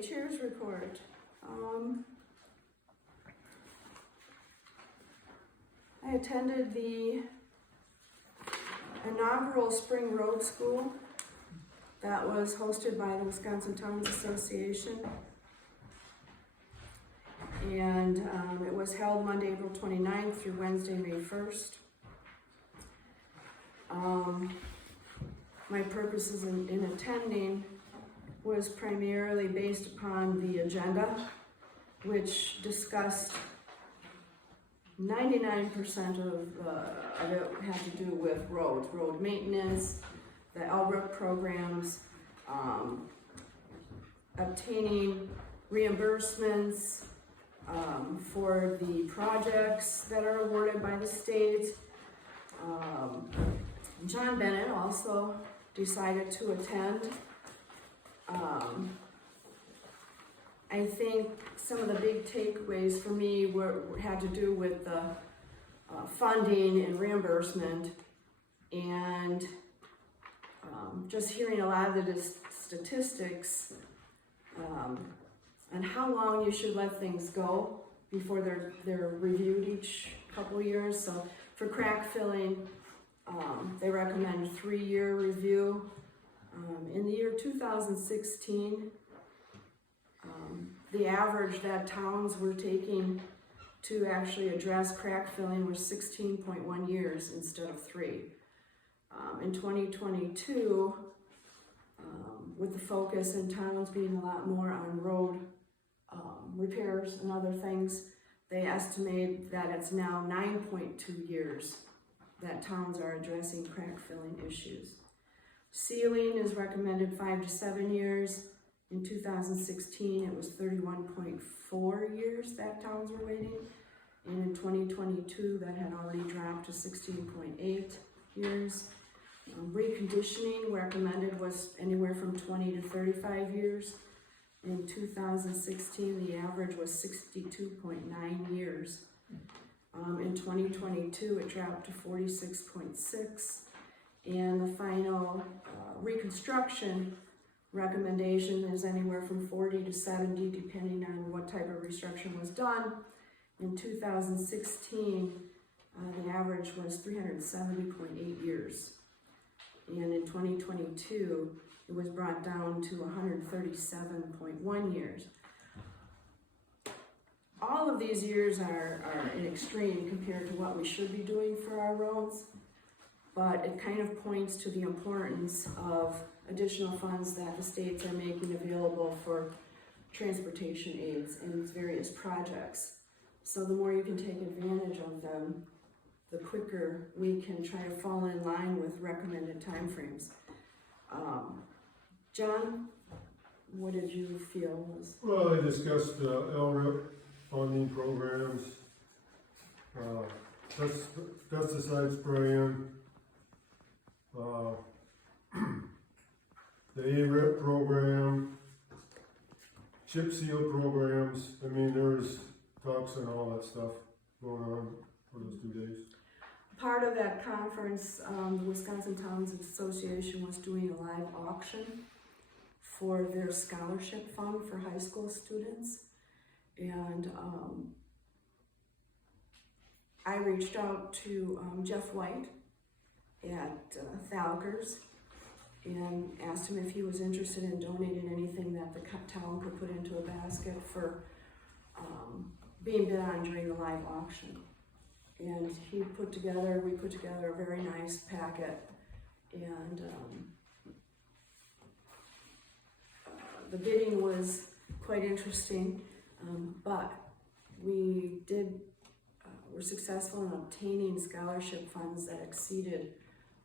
Chair's report. I attended the inaugural Spring Road School that was hosted by the Wisconsin Towns Association. And it was held Monday, April 29th through Wednesday, May 1st. My purposes in attending was primarily based upon the agenda, which discussed 99% of it had to do with roads, road maintenance, the LRIP programs, obtaining reimbursements for the projects that are awarded by the state. John Bennett also decided to attend. I think some of the big takeaways for me had to do with the funding and reimbursement, and just hearing a lot of the statistics on how long you should let things go before they're reviewed each couple of years. So for crack filling, they recommend a 3-year review. In the year 2016, the average that towns were taking to actually address crack filling was 16.1 years instead of 3. In 2022, with the focus in towns being a lot more on road repairs and other things, they estimate that it's now 9.2 years that towns are addressing crack filling issues. Sealing is recommended 5 to 7 years. In 2016, it was 31.4 years that towns were waiting. And in 2022, that had already dropped to 16.8 years. Reconditioning recommended was anywhere from 20 to 35 years. In 2016, the average was 62.9 years. In 2022, it dropped to 46.6. And the final reconstruction recommendation is anywhere from 40 to 70, depending on what type of restructuring was done. In 2016, the average was 370.8 years. And in 2022, it was brought down to 137.1 years. All of these years are an extreme compared to what we should be doing for our roads, but it kind of points to the importance of additional funds that the states are making available for transportation aids in various projects. So the more you can take advantage of them, the quicker we can try to fall in line with recommended timeframes. John, what did you feel was? Well, I discussed LRIP funding programs, pesticide spraying, the ARIP program, chip seal programs. I mean, there's talks and all that stuff going on for those 2 days. Part of that conference, the Wisconsin Towns Association was doing a live auction for their scholarship fund for high school students. And I reached out to Jeff White at Thalkers and asked him if he was interested in donating anything that the town could put into a basket for being bid on during the live auction. And we put together a very nice packet, and the bidding was quite interesting, but we were successful in obtaining scholarship funds that exceeded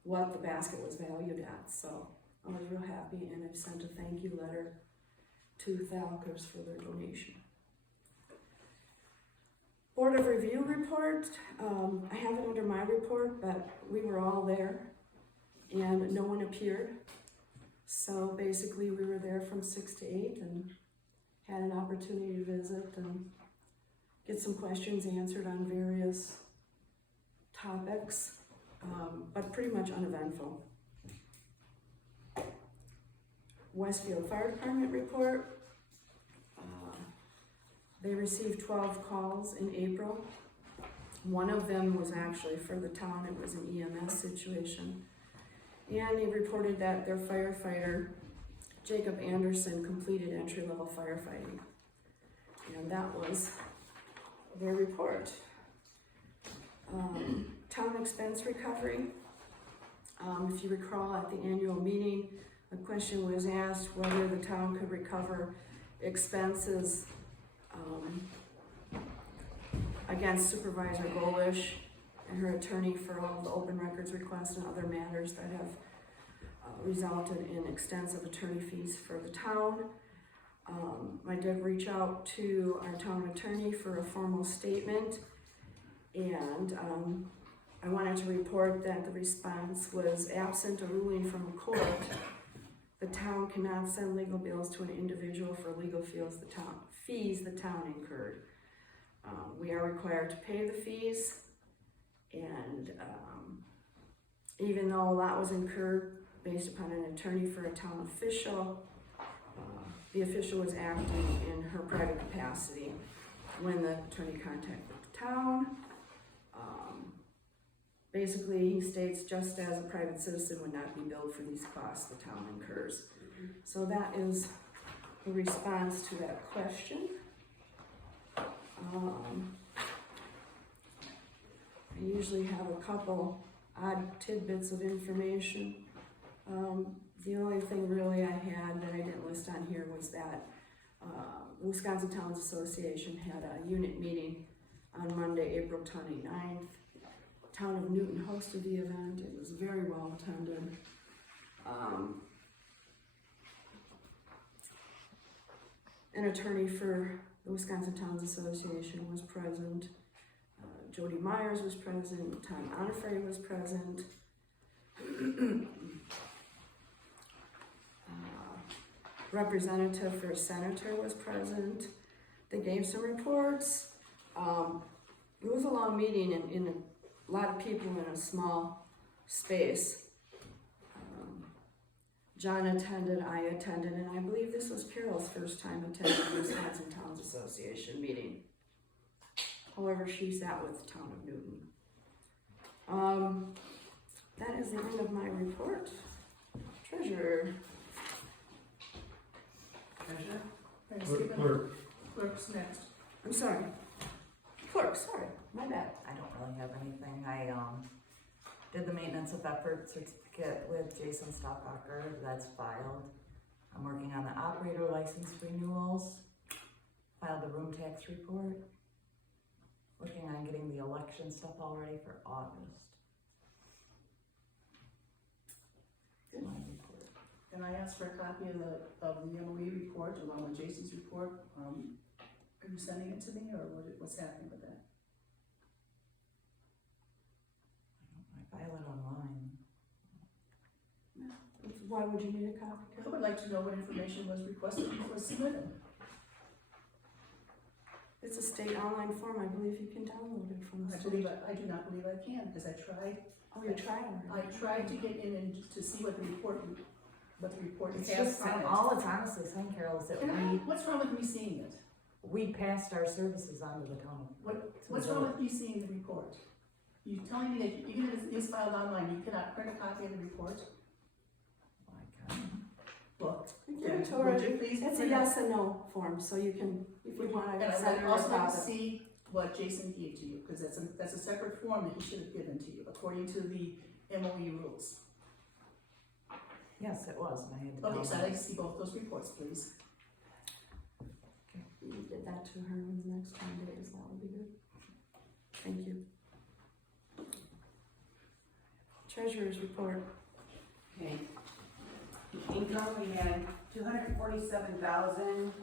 what the basket was valued at. So I was real happy, and I sent a thank you letter to Thalkers for their donation. Board of Review report, I have it under my report, but we were all there and no one appeared. So basically we were there from 6 to 8 and had an opportunity to visit and get some questions answered on various topics, but pretty much uneventful. Westfield Fire Department report. They received 12 calls in April. One of them was actually for the town, it was an EMS situation. And they reported that their firefighter, Jacob Anderson, completed entry-level firefighting. And that was their report. Town expense recovery. If you recall, at the annual meeting, a question was asked whether the town could recover expenses against Supervisor Golish and her attorney for all the open records requests and other matters that have resulted in extensive attorney fees for the town. I did reach out to our town attorney for a formal statement, and I wanted to report that the response was absent a ruling from a court. The town cannot send legal bills to an individual for legal fees the town incurred. We are required to pay the fees, and even though a lot was incurred based upon an attorney for a town official, the official was acting in her private capacity when the attorney contacted the town. Basically, he states, just as a private citizen would not be billed for these costs the town incurs. So that is the response to that question. I usually have a couple odd tidbits of information. The only thing really I had that I didn't list on here was that the Wisconsin Towns Association had a unit meeting on Monday, April 29th. Town of Newton hosted the event. It was very well attended. An attorney for the Wisconsin Towns Association was present. Jody Myers was present. Tom Onifray was present. Representative for Senator was present. They gave some reports. It was a long meeting in a lot of people in a small space. John attended, I attended, and I believe this was Carol's first time attending the Wisconsin Towns Association meeting. However, she sat with the town of Newton. That is the end of my report. Treasurer. Clerk. Clerk's next. I'm sorry. Clerk, sorry, my bad. I don't really have anything. I did the maintenance of effort certificate with Jason Stockacher. That's filed. I'm working on the operator license renewals. Filed the room tax report. Working on getting the election stuff all ready for August. Good. My report. And I asked for a copy of the MOE report along with Jason's report. Are you sending it to me, or what's happening with that? I file it online. Why would you need a copy? I would like to know what information was requested and was submitted. It's a state online form. I believe you can download it from the I do not believe I can, because I tried. Oh, you tried I already? tried to get in and to see what the report It's has just, on it. all it's honestly saying, Carol, is that What's wrong with me seeing it? we passed our services on to the town. What's wrong with me seeing the report? You telling me that even if it's filed online, you cannot print a copy of the report? Look, Give it to her. would you please? It's a yes and no form, so you can, if you want, I And can I send would her a also like to copy. see what Jason gave to you, because that's a separate form that he should have given to you, according to the MOE rules. Yes, it was, and I had to. Okay, so I'd like to see both those reports, please. You can get that to her in the next 10 days, that would be good. Thank you. Treasurer's report. Okay. Income, we had 247,000,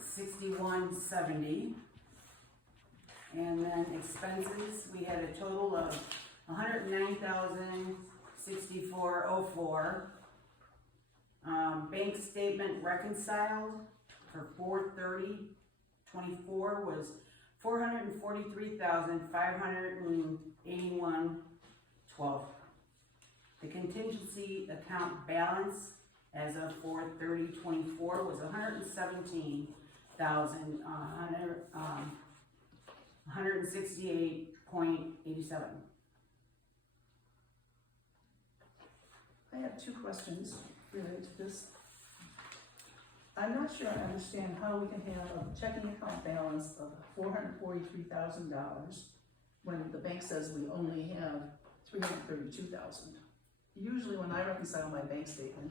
6170. And then expenses, we had a total of 109,064.04. Bank statement reconciled for 4/30/24 was 443,581.12. The contingency account balance as of 4/30/24 was $168.87. I have two questions related to this. I'm not sure I understand how we can have a checking account balance of $443,000 when the bank says we only have $332,000. Usually when I reconcile my bank statement,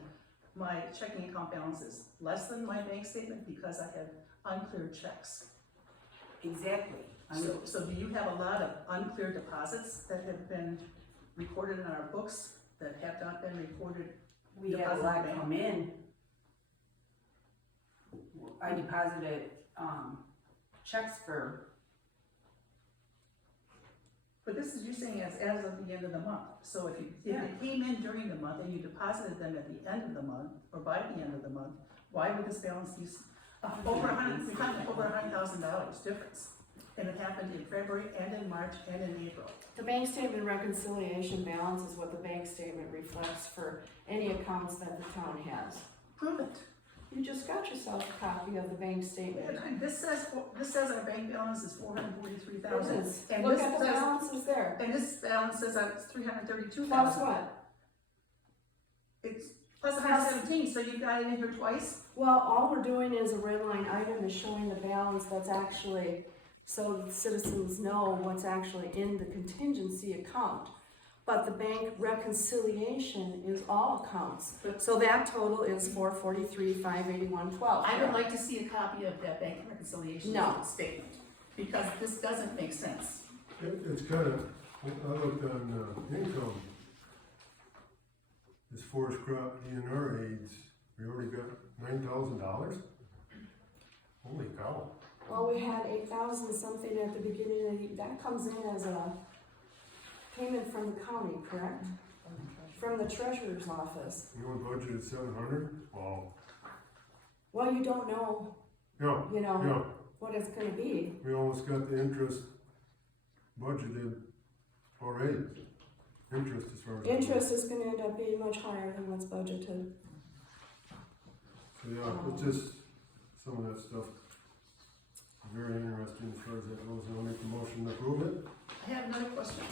my checking account balance is less than my bank statement because I have uncleared checks. Exactly. So do you have a lot of unclear deposits that have been recorded in our books that have not been reported? We had a lot come in. I deposited, checks for, But this is you saying as of the end of the month. So if Yeah. they came in during the month and you deposited them at the end of the month or by the end of the month, why would this balance be over $100,000 difference? And it happened in February and in March and in April. The bank statement reconciliation balance is what the bank statement reflects for any accounts that the town has. Prove it. You just got yourself a copy of the bank statement. And this says our bank balance is $443,000. It is. And Look this at the says- balances there. And this balance says it's $332,000. Plus what? It's plus 117, so you got it in here twice? Well, all we're doing is a red line item is showing the balance that's actually, so the citizens know what's actually in the contingency account. But the bank reconciliation is all accounts. So that total is $443,581.12. I would like to see a copy of that bank reconciliation No. statement, because this doesn't make sense. It's kinda, I looked on, income. This forest crop DNR aids, we already got $9,000? Holy cow. Well, we had 8,000 something at the beginning of the, that comes in as a payment from the county, correct? From the treasurer's office. You only budgeted 700? Wow. Well, you don't know, Yeah, you know, yeah, what it's gonna be. we almost got the interest budgeted already. Interest as far as. Interest is gonna end up being much higher than what's budgeted. So yeah, it's just, some of that stuff, very interesting as far as that goes. I'll make the motion to approve it. I have another question.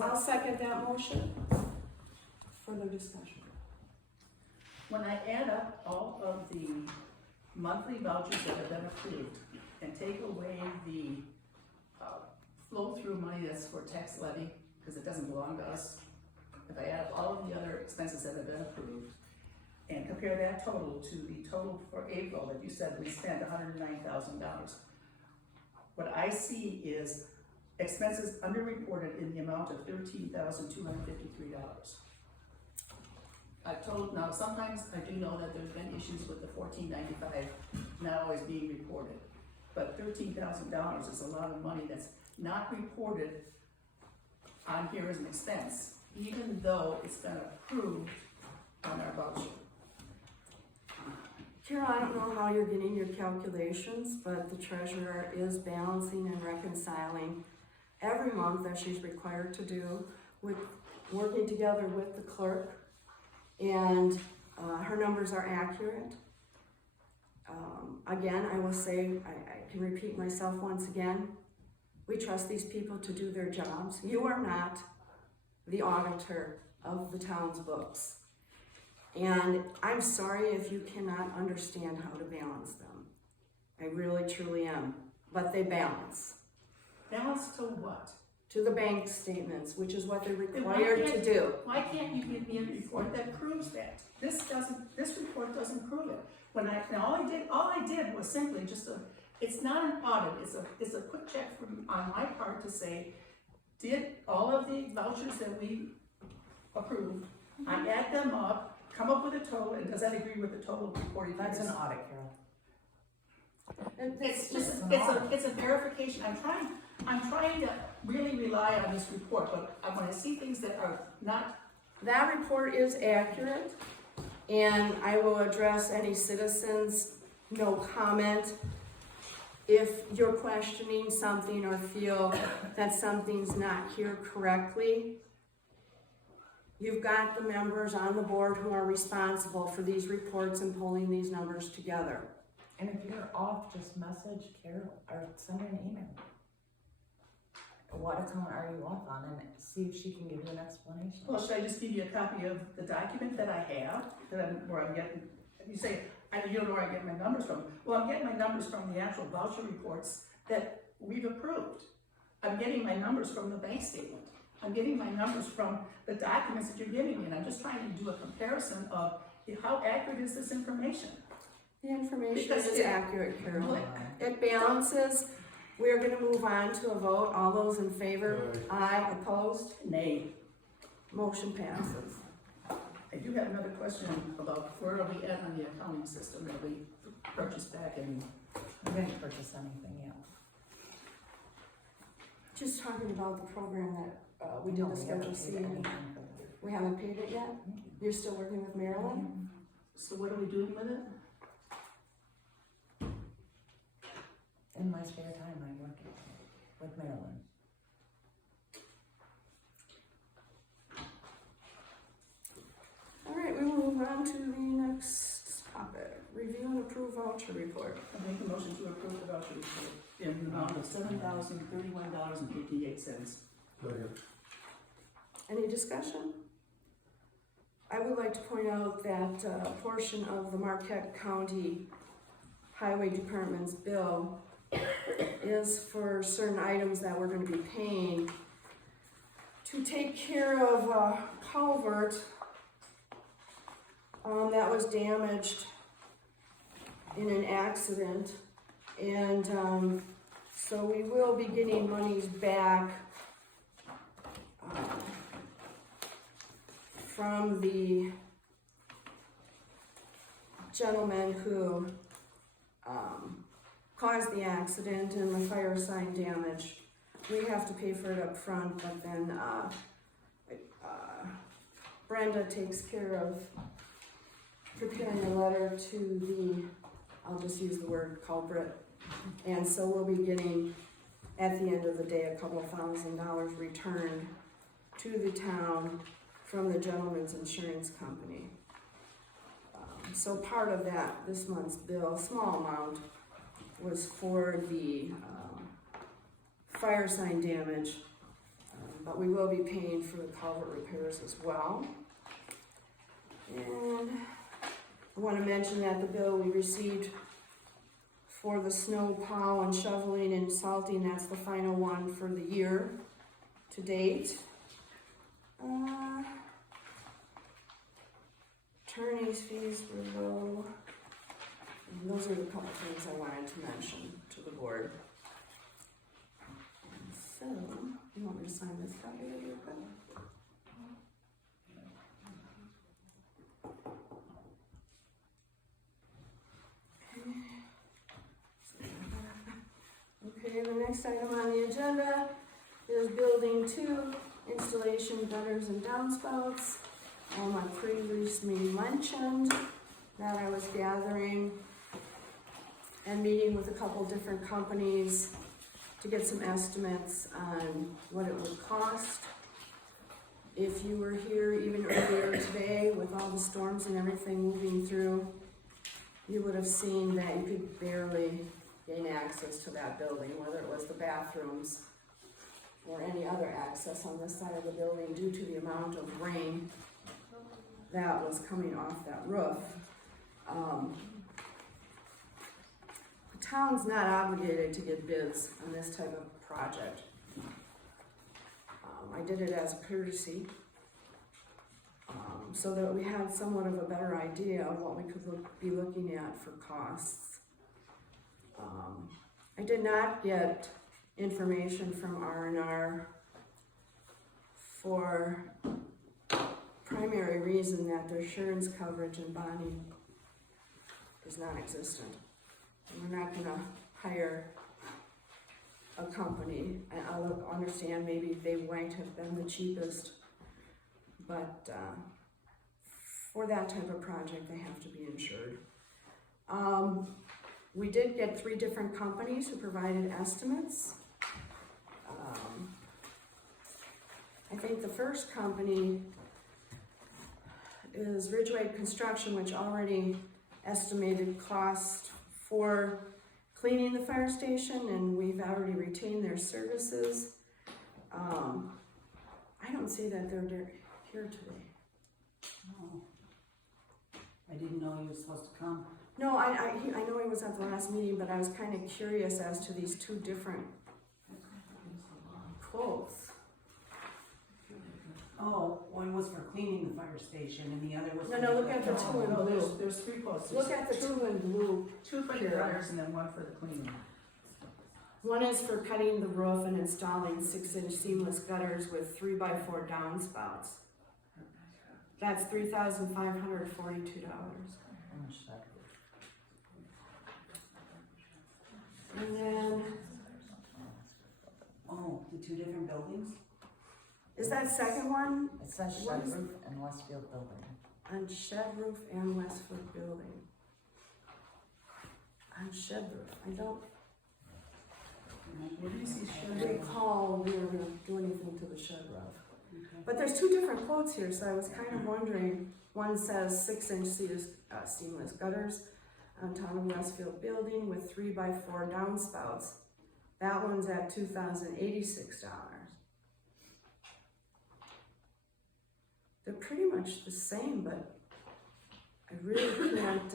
I'll second that motion. Further discussion. When I add up all of the monthly vouchers that have been approved and take away the flow-through money that's for tax levy, because it doesn't belong to us, if I add up all of the other expenses that have been approved and compare that total to the total for April that you said we spent $109,000, what I see is expenses underreported in the amount of $13,253. now sometimes I do know that there's been issues with the $14.95 not always being reported, but $13,000 is a lot of money that's not reported on here as an expense, even though it's been approved on our voucher. Carol, I don't know how you're getting your calculations, but the treasurer is balancing and reconciling every month that she's required to do, with working together with the clerk, and her numbers are accurate. Again, I will say, I can repeat myself once again, we trust these people to do their jobs. You are not the auditor of the town's books. And I'm sorry if you cannot understand how to balance them. I really, truly am. But they balance. Balance to what? To the bank statements, which is what they're required to do. Why can't you give me a report that proves that? This report doesn't prove it. All I did was simply it's not an audit, it's a quick check on my part to say, did all of the vouchers that we approved, I add them up, come up with a total, and does that agree with the total reporting? That's an audit, Carol. It's a verification. I'm trying to really rely on this report, but when I see things that are not. That report is accurate, and I will address any citizens, no comment. If you're questioning something or feel that something's not here correctly, you've got the members on the board who are responsible for these reports and pulling these numbers together. And if you're off, just message Carol or send her an email. What account are you off on, and see if she can give you an explanation. Well, should I just give you a copy of the document that I have, where I'm getting, you say, you don't know where I get my numbers from. Well, I'm getting my numbers from the actual voucher reports that we've approved. I'm getting my numbers from the bank statement. I'm getting my numbers from the documents that you're giving me, and I'm just trying to do a comparison of how accurate is this information? The information Because is it- accurate, Carol. Well, It balances. We're gonna move on to a vote. All those in favor? Aye. Opposed? Nay. Motion passes. I do have another question about where are we at on the accounting system that we purchased back in, We didn't purchase anything yet. Just talking about the program that we did No, the we Schedule haven't C. paid anything for that. We haven't paid it yet? You're still working with Marilyn? so what are we doing with it? In my spare time, I'm working with Marilyn. All right, we will move on to the next topic. Review and approve voucher report. I make a motion to approve the voucher report in the amount of $7,031.88. Second. Any discussion? I would like to point out that a portion of the Marquette County Highway Department's bill is for certain items that we're gonna be paying to take care of a culvert that was damaged in an accident. And so we will be getting monies back from the gentleman who caused the accident and the fire sign damage. We have to pay for it up front, but then Brenda takes care of preparing a letter to the, I'll just use the word culprit. And so we'll be getting, at the end of the day, a couple $1,000 returned to the town from the gentleman's insurance company. So part of that, this month's bill, a small amount, was for the fire sign damage, but we will be paying for the culvert repairs as well. And I want to mention that the bill we received for the snow plow and shoveling and salting, that's the final one for the year to date. Attorney's fees were low. And those are the couple things I wanted to mention to the board. And so, you want me to sign this copy of your bill? Okay, the next item on the agenda is building 2, installation gutters and downspouts. I previously mentioned that I was gathering and meeting with a couple different companies to get some estimates on what it would cost. If you were here even earlier today with all the storms and everything moving through, you would have seen that you could barely gain access to that building, whether it was the bathrooms or any other access on this side of the building due to the amount of rain that was coming off that roof. The town's not obligated to get bids on this type of project. I did it as a courtesy, so that we had somewhat of a better idea of what we could be looking at for costs. I did not get information from R&R for primary reason that their insurance coverage and bonding is non-existent. We're not gonna hire a company, and I'll understand maybe they might have been the cheapest, but for that type of project, they have to be insured. We did get 3 different companies who provided estimates. I think the first company is Ridgeway Construction, which already estimated cost for cleaning the fire station, and we've already retained their services. I don't see that they're here today. Oh. I didn't know you were supposed to come. No, I know he was at the last meeting, but I was kind of curious as to these two different quotes. Oh, one was for cleaning the fire station and the other was. No, look at the two in No, blue. there's 3 quotes. Look at the two in blue. 2 for the Here. gutters and then 1 for the cleaning. One is for cutting the roof and installing 6-inch seamless gutters with 3x4 downspouts. That's $3,542. And shed roof. And then, Oh, the 2 different buildings? is that second one It says What shed is- roof and Westfield building. on shed roof and Westfield building? On shed roof, I don't Where do you see shed? recall we were gonna do anything to the shed roof. Okay. But there's two different quotes here, so I was kind of wondering, one says 6-inch seamless gutters on town of Westfield building with 3x4 downspouts. That one's at $2,086. They're pretty much the same, but I really can't,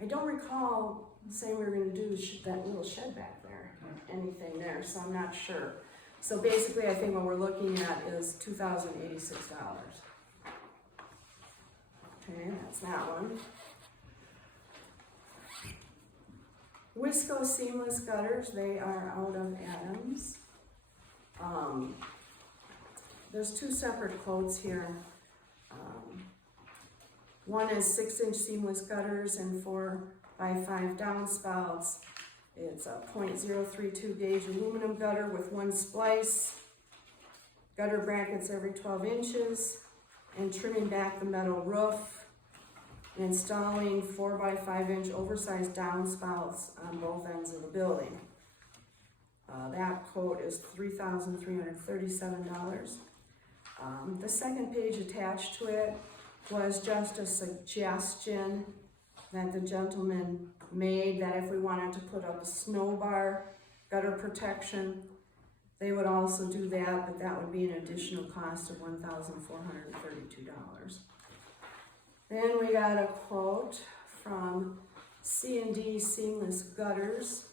I don't recall saying we were gonna do that little shed back there, anything there, so I'm not sure. So basically, I think what we're looking at is $2,086. Okay, that's that one. Wisco seamless gutters, they are out of Adams. There's 2 separate quotes here. One is 6-inch seamless gutters and 4x5 downspouts. It's a .032 gauge aluminum gutter with 1 splice, gutter brackets every 12 inches, and trimming back the metal roof, and installing 4x5 inch oversized downspouts on both ends of the building. That quote is $3,337. The second page attached to it was just a suggestion that the gentleman made that if we wanted to put up a snow bar gutter protection, they would also do that, but that would be an additional cost of $1,432. Then we got a quote from C&D Seamless Gutters.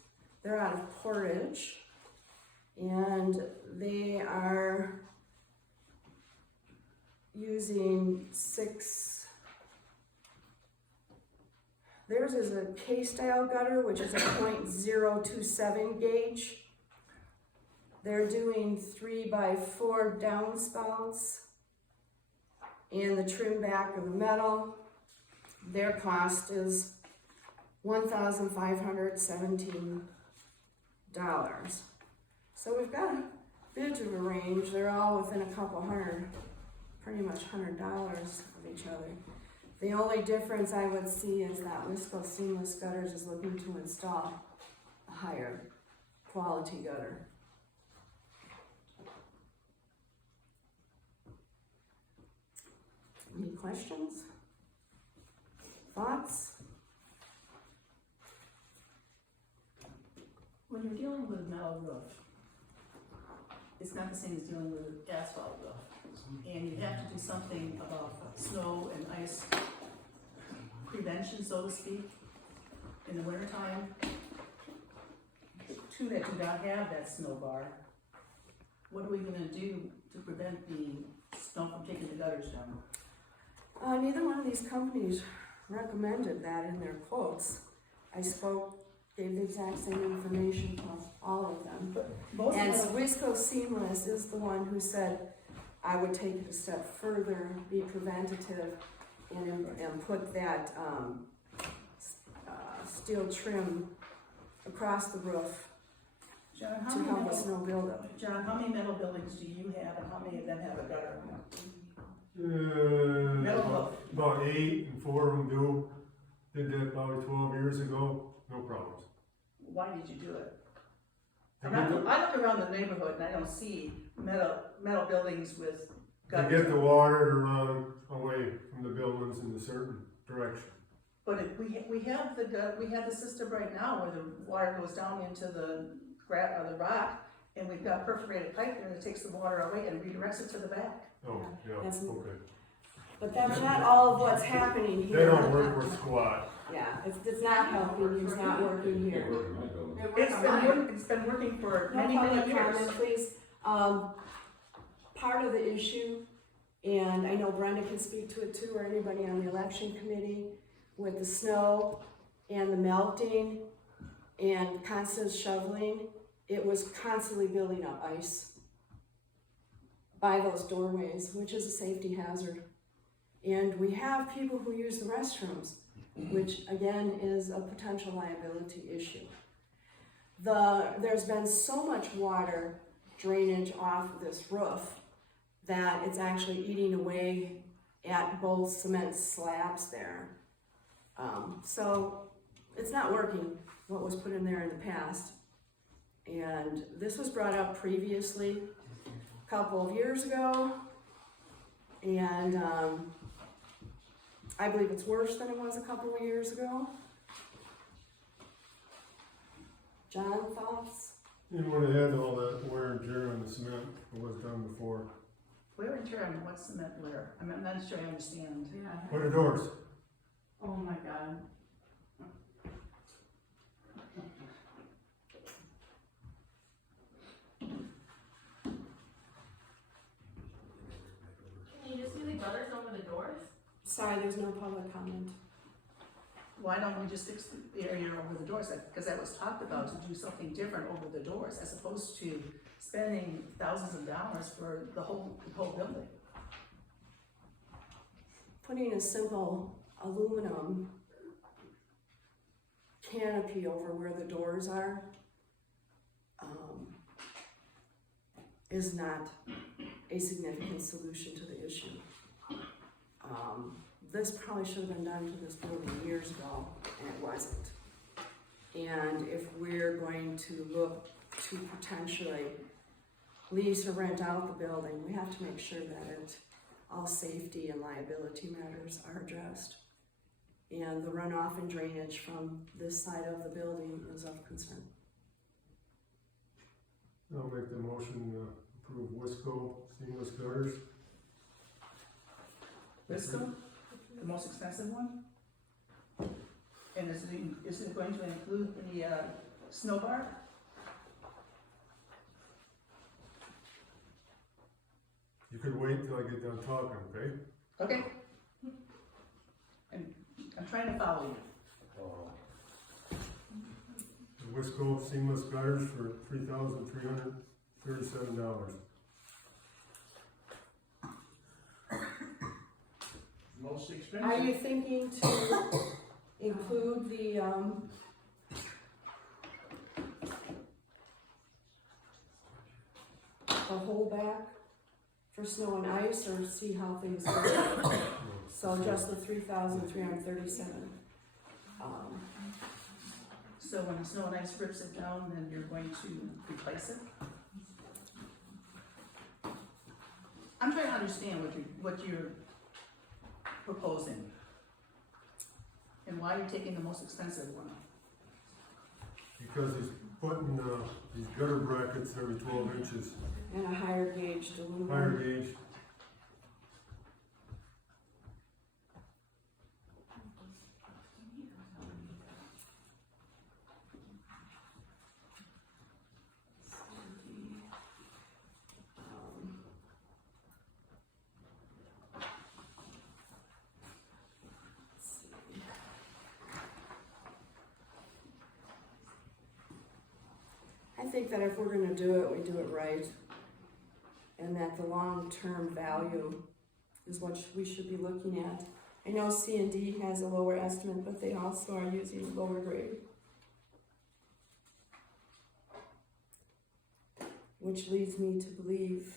They're out of Portage, and they are using 6. Theirs is a K-style gutter, which is a .027 gauge. They're doing 3x4 downspouts and the trim back of the metal. Their cost is $1,517. So we've got a bit of a range. They're all within a couple hundred, pretty much $100 of each other. The only difference I would see is that Wisco Seamless Gutters is looking to install a higher quality gutter. Any questions? Thoughts? When you're dealing with a metal roof, it's not the same as dealing with an asphalt roof. And you have to do something about snow and ice prevention, so to speak, in the wintertime. 2 that do not have that snow bar, what are we gonna do to prevent the snow from taking the gutters down? Neither one of these companies recommended that in their quotes. I gave the exact same information to all of them. But most And of them, Wisco Seamless is the one who said, I would take it a step further, be preventative, and put that steel trim across the roof John, to help with snow buildup. John, how many metal buildings do you have and how many of them have a gutter? About 8, and 4 of them do. Did that probably 12 years ago, no problems. Why did you do it? To I get look around the neighborhood and I don't see metal buildings with to gutters. get the water to run away from the buildings in a certain direction. But if we have the system right now where the water goes down into the the rock, and we've got perforated pipe there that takes the water away and redirects it to the back. Oh, yeah, That's- okay. But that's not all of what's happening They here. don't work with squat. Yeah, it's not helping, it's not working here. It's been working for No many, public many years. comment, please. Part of the issue, and I know Brenda can speak to it too, or anybody on the election committee, with the snow and the melting and constant shoveling, it was constantly building up ice by those doorways, which is a safety hazard. And we have people who use the restrooms, which again is a potential liability issue. There's been so much water drainage off of this roof that it's actually eating away at both cement slabs there. So it's not working, what was put in there in the past. And this was brought up previously, a couple of years ago. And I believe it's worse than it was a couple of years ago. John, thoughts? You would have had all that wear and tear on the cement that was done before. Wear and tear on what cement wear? I'm not sure I understand. Yeah. What are doors? Oh my God. Can you just do the gutters over the doors? Sorry, there's no public comment. Why don't we just fix the area over the doors? Because that was talked about, to do something different over the doors, as opposed to spending thousands of dollars for the whole building. Putting a simple aluminum canopy over where the doors are is not a significant solution to the issue. This probably should have been done to this building years ago, and it wasn't. And if we're going to look to potentially lease or rent out the building, we have to make sure that all safety and liability matters are addressed. And the runoff and drainage from this side of the building is of concern. I'll make the motion to approve Wisco seamless gutters. Visco, the most expensive one? And is it going to include the snow bar? You could wait till I get done talking, okay? Okay. And I'm trying to follow you. The Wisco seamless gutters for $3,337. Most Are expensive. you thinking to include the whole back for snow and ice, or see how things go? So just the 3,337. So when the snow and ice rips it down, then you're going to replace it? I'm trying to understand what you're proposing. And why you're taking the most expensive one. Because he's putting these gutter brackets every 12 inches, And a higher gauge aluminum. higher gauge. I think that if we're gonna do it, we do it right. And that the long-term value is what we should be looking at. I know C&D has a lower estimate, but they also are using lower grade. Which leads me to believe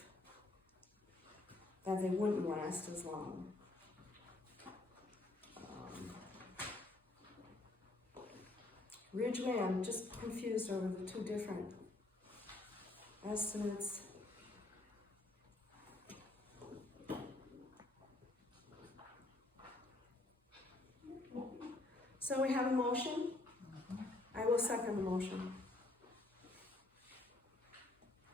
that they wouldn't last as long. Ridgeway, I'm just confused over the two different estimates. So we have a motion. I will second the motion.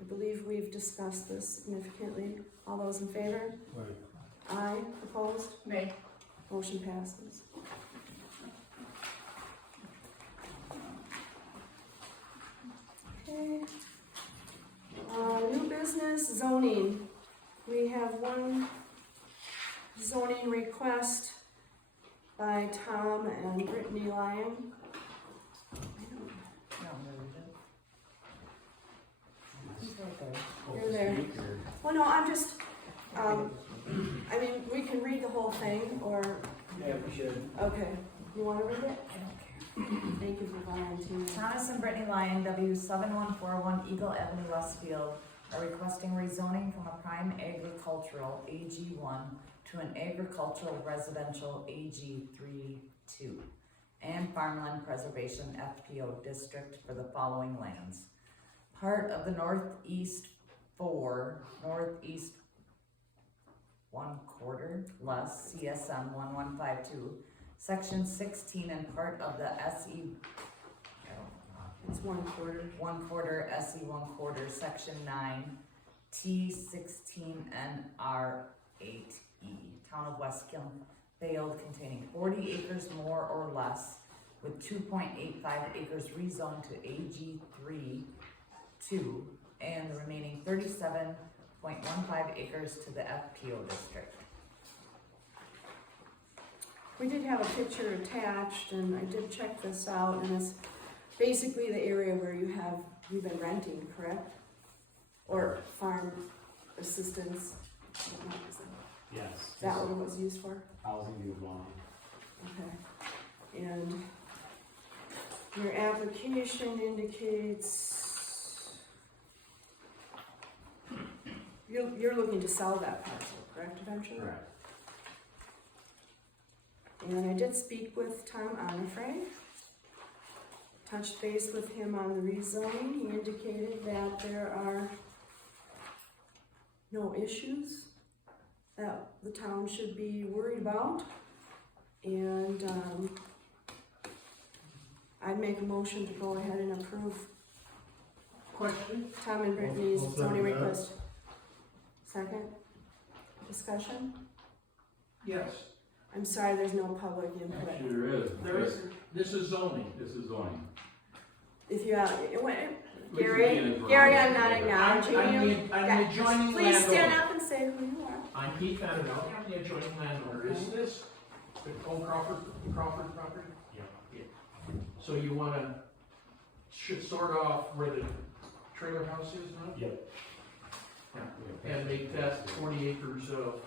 I believe we've discussed this significantly. All those in favor? Like, Aye. Opposed? Nay. Motion passes. Okay. New business zoning. We have one zoning request by Tom and Brittany Lyon. He's right there. You're there. Well, no, I'm just, I mean, we can read the whole thing, or, Yeah, we should. okay, you wanna read it? I don't care. Thank you for volunteering. Thomas and Brittany Lyon, W 7141 Eagle Avenue, Westfield, are requesting rezoning from a prime agricultural AG1 to an agricultural residential AG32 and farmland preservation FPO district for the following lands. Part of the Northeast 4, Northeast 1/4 less CSM 1152, Section 16 and part of the SE, It's 1/4. 1/4 SE 1/4, Section 9, T16 and R8E, Town of Westfield, containing 40 acres more or less, with 2.85 acres rezoned to AG3-2, and the remaining 37.15 acres to the FPO district. We did have a picture attached, and I did check this out, and it's basically the area where you've been renting, correct? Or farm assistance. Yes. Is that what it was used for? Housing you want. Okay. And your application indicates you're looking to sell that parcel, correct, eventually? Correct. And I did speak with Tom Onifray, touched base with him on the rezoning. He indicated that there are no issues that the town should be worried about. And I'd make a motion to go ahead and approve question? Tom and Brittany's I'll second zoning that. request. Second? Discussion? Yes, I'm sorry, there's no public input. there is, this is zoning. This is zoning. If you have, Which Gary, is being Gary, I'm not adjourned. acknowledging I'm you. the adjoining Please stand landowner. up and say who you are. I'm Pete Vanderbilt, I'm the adjoining landowner. Is this the old Crawford property? Yeah. So you wanna, should sort off where the trailer house is now? Yep. And make that 40 acres of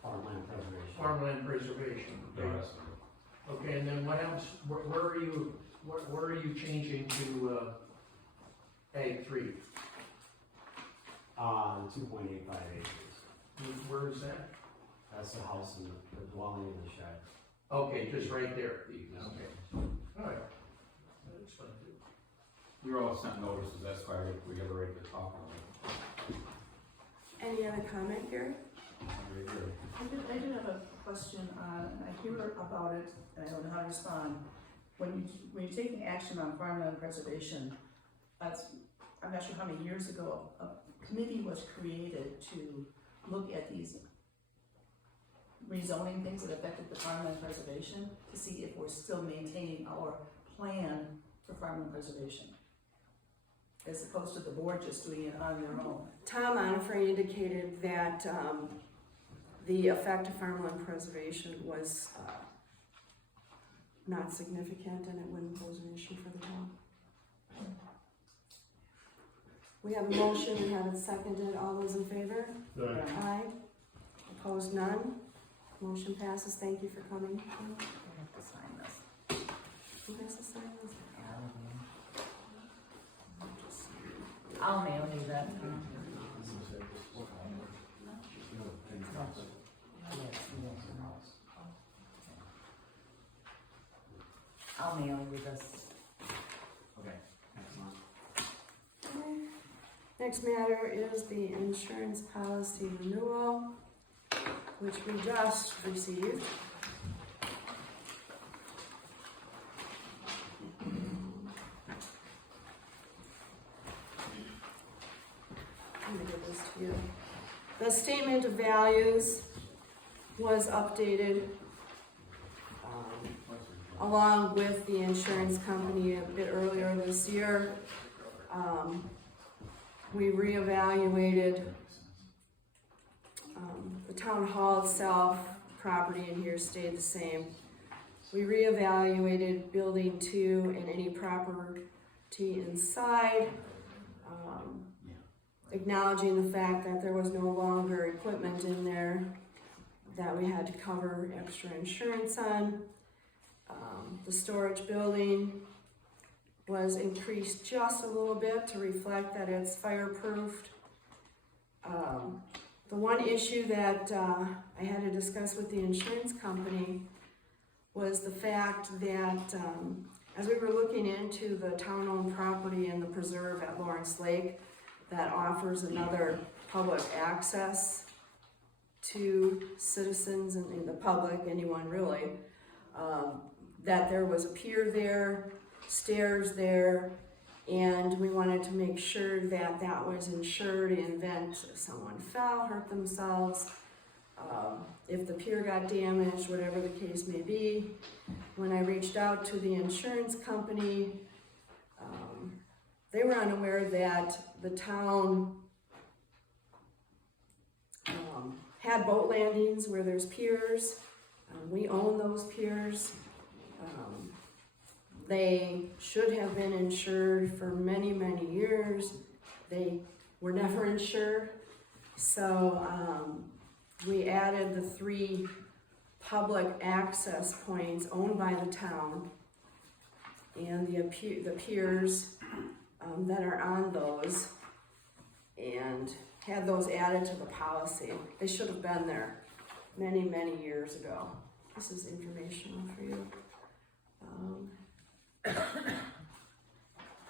Farmland preservation. farmland preservation. The Okay? rest of it. Okay, and then what else, where are you changing to, Ag 3? 2.85 acres. Where is that? That's the house and the dwelling in the shed. Okay, just right there. Yeah. Okay. Alright. That explains it. We were all sent notices, that's why we got ready to talk on it. Any other comment, Gary? Very good. I did have a question on, and I hear about it, and I don't know how to respond. When you're taking action on farmland preservation, I'm not sure how many years ago, a committee was created to look at these rezoning things that affected the farmland preservation, to see if we're still maintaining our plan for farmland preservation, as opposed to the board just doing it on their own. Tom Onifray indicated that the effect of farmland preservation was not significant and it wouldn't pose an issue for the town. We have a motion, we have it seconded. All those in favor? Aye. Opposed, none. Motion passes. Thank you for coming. I have to sign this. Who has to sign this? I'll mail you that. I'll mail you this. Okay, excellent. Okay. Next matter is the insurance policy renewal, which we just received. values was updated, along with the insurance company a bit earlier this year. We reevaluated the town hall itself, property in here stayed the same. We reevaluated building 2 and any property inside, acknowledging the fact that there was no longer equipment in there that we had to cover extra insurance on. The storage building was increased just a little bit to reflect that it's fireproofed. The one issue that I had to discuss with the insurance company was the fact that as we were looking into the town-owned property and the preserve at Lawrence Lake that offers another public access to citizens and the public, anyone really, that there was a pier there, stairs there, and we wanted to make sure that that was insured in the event someone fell, hurt themselves, if the pier got damaged, whatever the case may be. When I reached out to the insurance company, they were unaware that the town had boat landings where there's piers. We own those piers. They should have been insured for many, many years. They were never insured. So we added the 3 public access points owned by the town and the piers that are on those, and had those added to the policy. They should have been there many, many years ago. This is informational for you.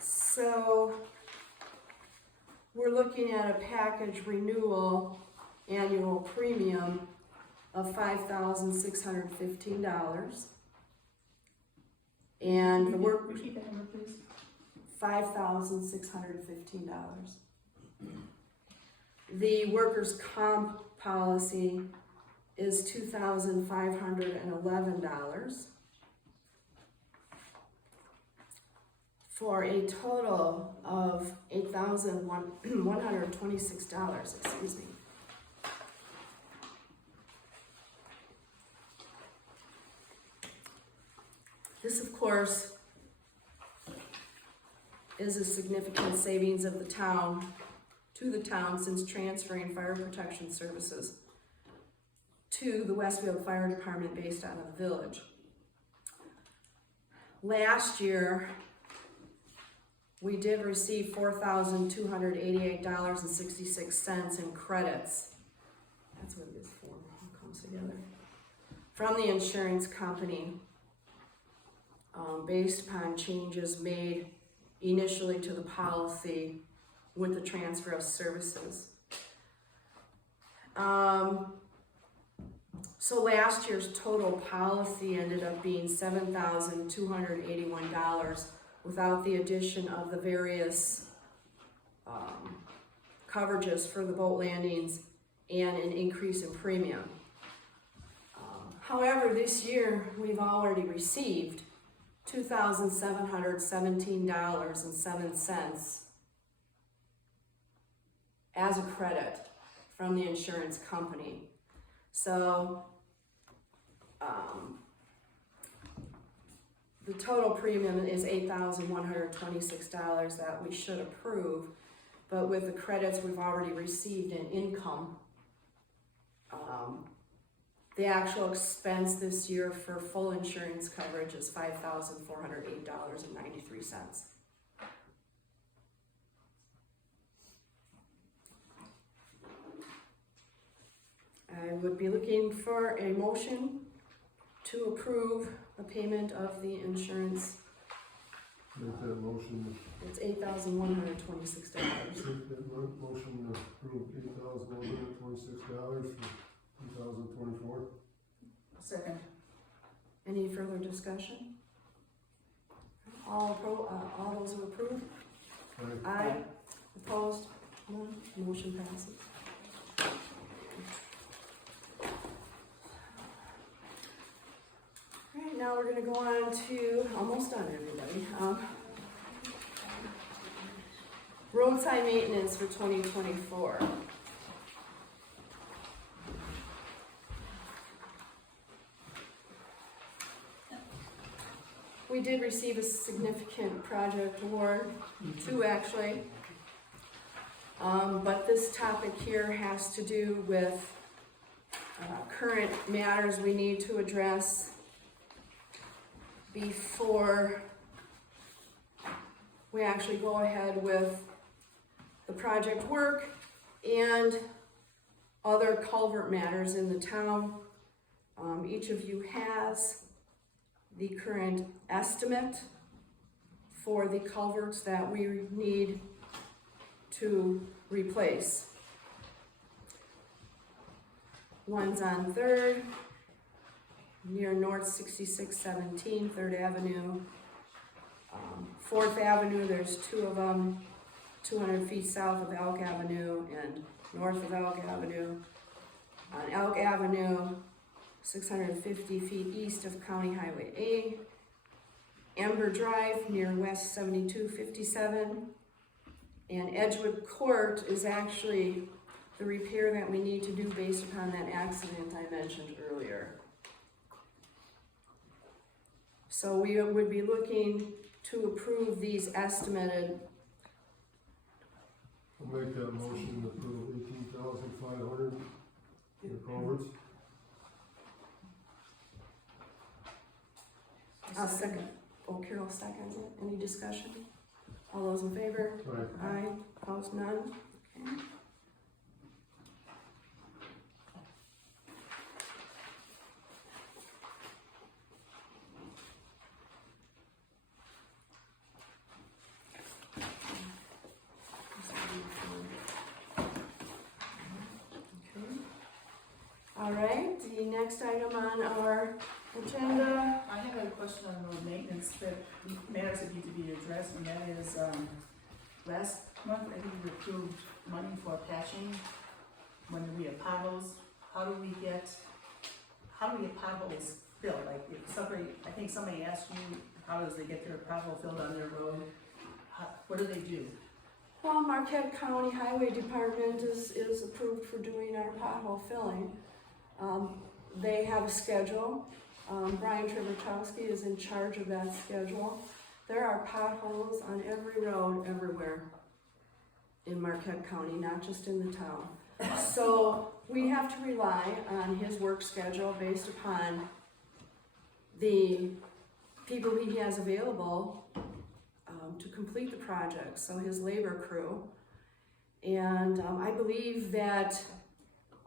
So we're looking at a package renewal annual premium of $5,615. And the work, Repeat that number, please. $5,615. The workers' comp policy is $2,511 for a total of $8,126, excuse me. This, of course, is a significant savings of the town, to the town, since transferring fire protection services to the Westfield Fire Department based out of the village. Last year, we did receive $4,288.66 in credits. That's what this form comes together. From the insurance company, based upon changes made initially to the policy with the transfer of services. So last year's total policy ended up being $7,281 without the addition of the various coverages for the boat landings and an increase in premium. However, this year we've already received $2,717.07 as a credit from the insurance company. So the total premium is $8,126 that we should approve, but with the credits we've already received in income, the actual expense this year for full insurance coverage is $5,408.93. I would be looking for a motion to approve the payment of the insurance. Make that motion, It's $8,126. make that motion to approve $8,126 for 2024. Second. Any further discussion? All those who approve? Aye. Aye. Opposed? None. Motion passes. now we're gonna go on to, almost done everybody, roadside maintenance for 2024. We did receive a significant project award, 2 actually. But this topic here has to do with current matters we need to address before we actually go ahead with the project work and other culvert matters in the town. Each of you has the current estimate for the culverts that we need to replace. One's on 3rd, near North 6617, 3rd Avenue. 4th Avenue, there's 2 of them, 200 feet south of Elk Avenue and north of Elk Avenue. On Elk Avenue, 650 feet east of County Highway A. Amber Drive near West 7257. And Edgewood Court is actually the repair that we need to do based upon that accident I mentioned earlier. So we would be looking to approve these estimated. I'll make that motion to approve 18,500 for the culverts. I'll second. Oh, Carol seconds it. Any discussion? All those in favor? Aye. Aye. Opposed? None? Okay. All right, the next item on our agenda. I have a question on road maintenance that matters that need to be addressed, and that is, last month, I think we approved money for patching when we have potholes. How do we get potholes filled? Like if somebody, I think somebody asked you, how does they get their pothole filled on their road? What do they do? Well, Marquette County Highway Department is approved for doing our pothole filling. They have a schedule. Brian Trevor is in charge of that schedule. There are potholes on every road everywhere in Marquette County, not just in the town. So we have to rely on his work schedule based upon the people he has available to complete the project, so his labor crew. And I believe that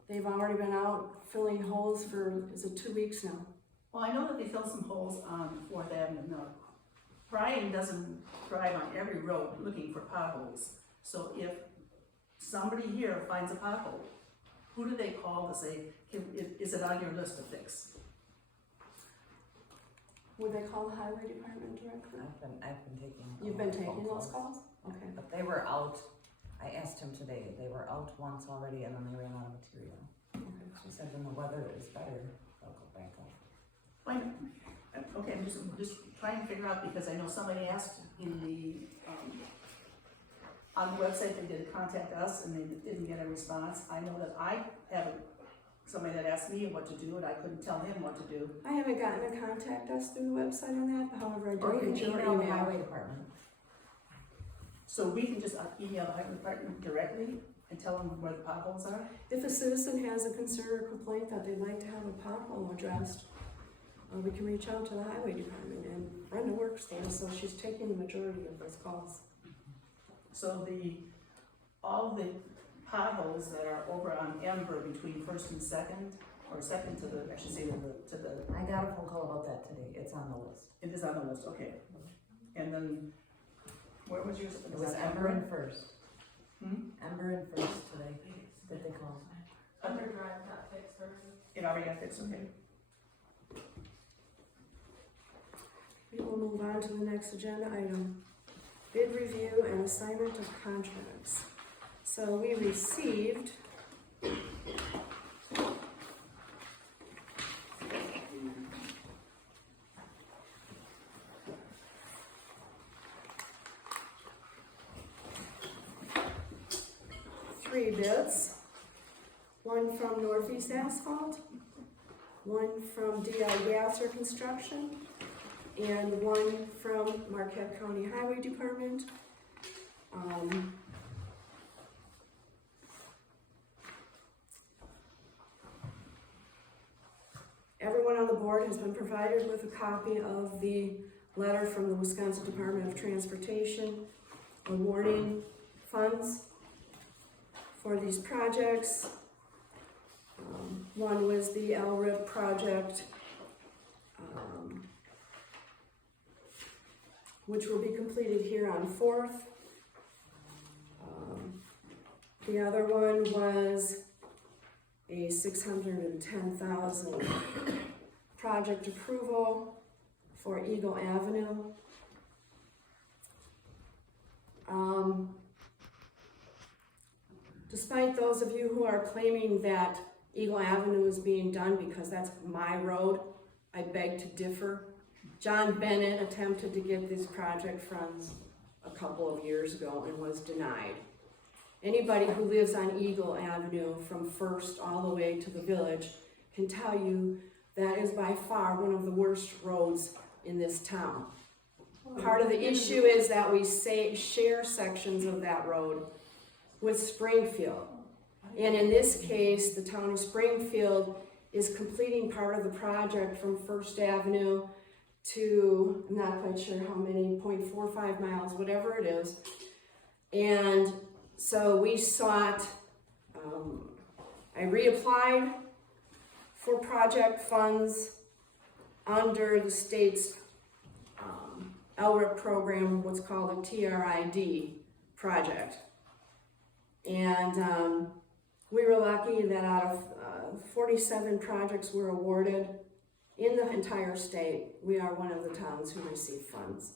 they've already been out filling holes for, is it 2 weeks now? Well, I know that they fill some holes on 4th Avenue North. Brian doesn't drive on every road looking for potholes. So if somebody here finds a pothole, who do they call to say, is it on your list to fix? Would they call the highway department directly? I've been taking. You've been taking phone those calls? Okay. But they were out, I asked him today, they were out once already and then they ran out of material. She said when the weather is better, they'll go back up. Fine. Okay, I'm just trying to figure out, because I know somebody asked in the, on the website, they did contact us and they didn't get a response. I know that I have somebody that asked me what to do and I couldn't tell him what to do. I haven't gotten to contact us through the website on that, however, I Or you did can get your email the email. highway department. So we can just email the highway department directly and tell them where the potholes are? If a citizen has a concern or complaint that they'd like to have a pothole addressed, we can reach out to the highway department, and Brenda works there, so she's taking the majority of those calls. So all the potholes that are over on Ember between 1st and 2nd, or 2nd to the, I should say to the, I got a phone call about that today, it's on the list. it is on the list, okay. And then, where was yours? It was Ember and First. Hmm? Ember and First today, that they called. Underdrive got fixed already. It already got fixed, okay. We will move on to the next agenda item. Bid review and assignment of contracts. So we received bids. One from Northeast Asphalt, one from DL Gasser Construction, and one from Marquette County Highway Department. Everyone on the board has been provided with a copy of the letter from the Wisconsin Department of Transportation awarding funds for these projects. One was the LRIP project, which will be completed here on 4th. The other one was a $610,000 project approval for Eagle Avenue. Despite those of you who are claiming that Eagle Avenue is being done because that's my road, I beg to differ. John Bennett attempted to get this project funds a couple of years ago and was denied. Anybody who lives on Eagle Avenue from First all the way to the village can tell you that is by far one of the worst roads in this town. Part of the issue is that we share sections of that road with Springfield. And in this case, the town of Springfield is completing part of the project from First Avenue to, I'm not quite sure how many, 0.45 miles, whatever it is. And so we sought, I reapplied for project funds under the state's LRIP program, what's called a TRID project. And we were lucky that out of 47 projects were awarded in the entire state, we are one of the towns who received funds.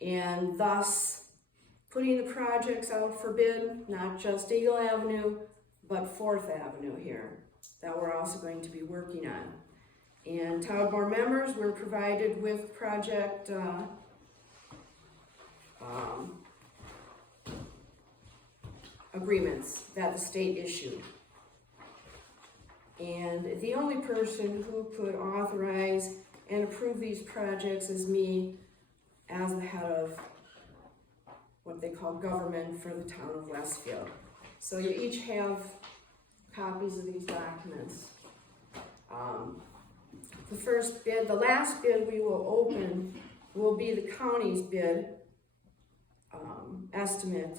And thus, putting the projects out for bid, not just Eagle Avenue, but 4th Avenue here, that we're also going to be working on. And town board members were provided with project agreements that the state issued. And the only person who could authorize and approve these projects is me as the head of what they call government for the town of Westfield. So you each have copies of these documents. The first bid, the last bid we will open will be the county's bid estimate,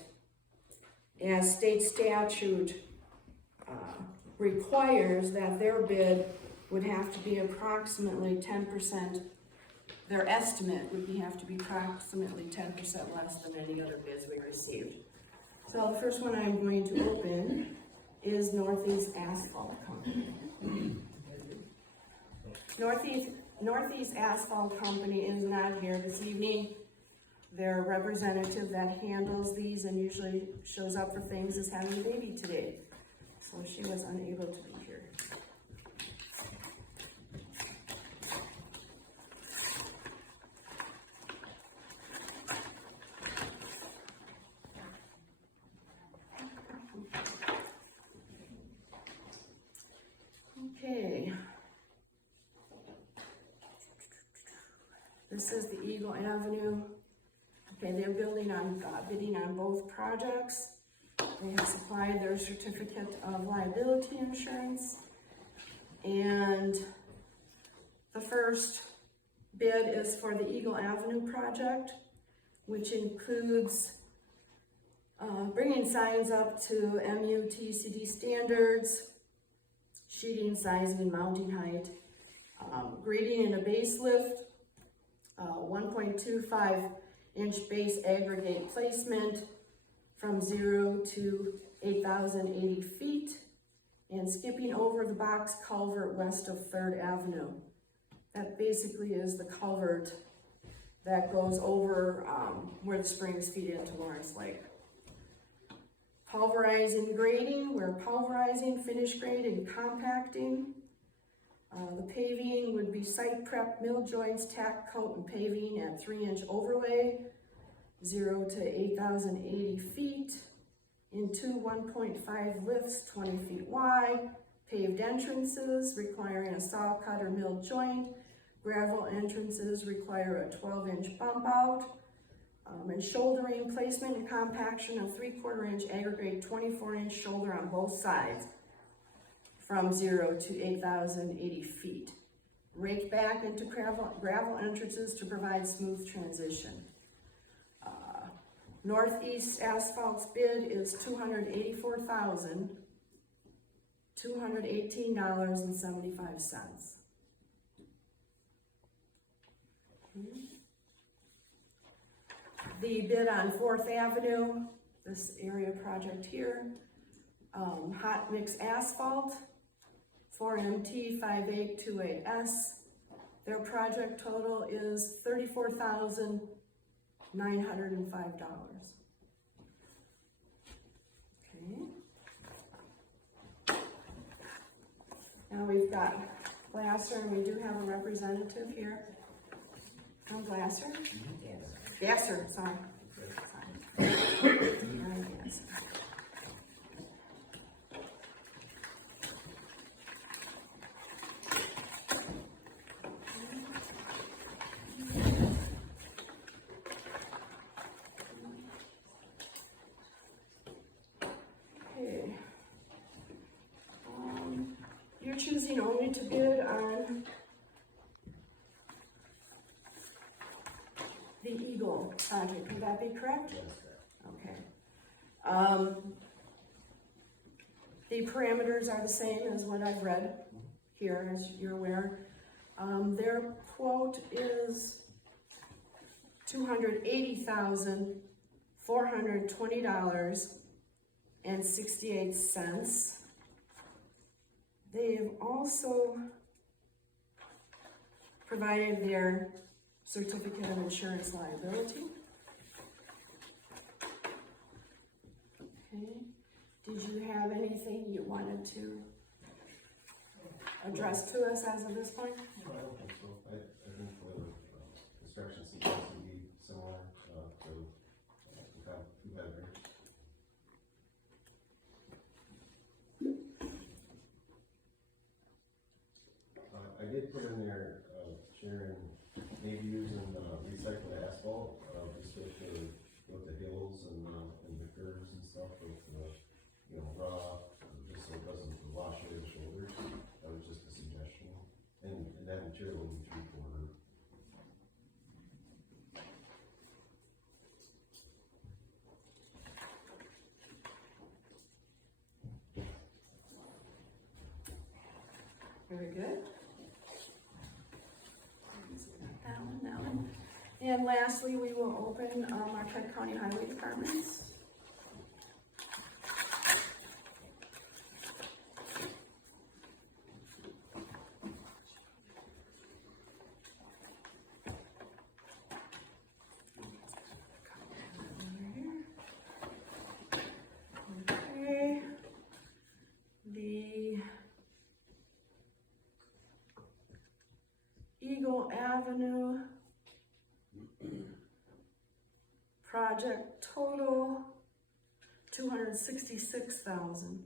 as state statute requires that their bid would have to be approximately 10%, their estimate would have to be approximately 10% less than any other bids we received. So the first one I'm going to open is Northeast Asphalt Company. Northeast Asphalt Company is not here this evening. Their representative that handles these and usually shows up for things is having a baby today. So she was unable to be here. Okay. This is the Eagle Avenue. Okay, they're bidding on both projects. They have supplied their certificate of liability insurance. And the first bid is for the Eagle Avenue project, which includes bringing signs up to MUTCD standards, sheeting, sizing, mounting height, grading in a base lift, 1.25-inch base aggregate placement from 0 to 8,080 feet, and skipping over the box culvert west of 3rd Avenue. That basically is the culvert that goes over where the springs feed into Lawrence Lake. Pulverizing grading, we're pulverizing, finish grade, and compacting. The paving would be site prep, mill joints, tack coat, and paving at 3-inch overlay, 0 to 8,080 feet. into 1.5 lifts 20 feet wide, paved entrances requiring a saw cut or mill joint, gravel entrances require a 12-inch bump out, and shouldering, placement and compaction of 3/4 inch aggregate 24-inch shoulder on both sides from 0 to 8,080 feet. Rake back into gravel entrances to provide smooth transition. Northeast Asphalt's bid is $284,218.75. The bid on 4th Avenue, this area project here, hot mix asphalt, 4MT5828S. Their project total is $34,905. Okay. Now we've got Glasser, and we do have a representative here from Glasser. Gasser, sorry. Gasser. Okay. You're choosing only to bid on the Eagle project, would that be correct? Okay. The parameters are the same as what I've read here, as you're aware. Their quote is $280,420.68. They've also provided their certificate of insurance liability. Okay, did you have anything you wanted to address to us as of this point? No, I don't think so. I think for the construction sequence would be similar to competitors. I did put in there, Sharon, maybe using recycled asphalt, just with the hills and the curves and stuff with raw, just so it doesn't wash away the shoulders. That was just a suggestion. And that material will be 3/4. Very good. That one. And lastly, we will open Marquette County Highway Departments. Okay. The Eagle Avenue project total $266,000.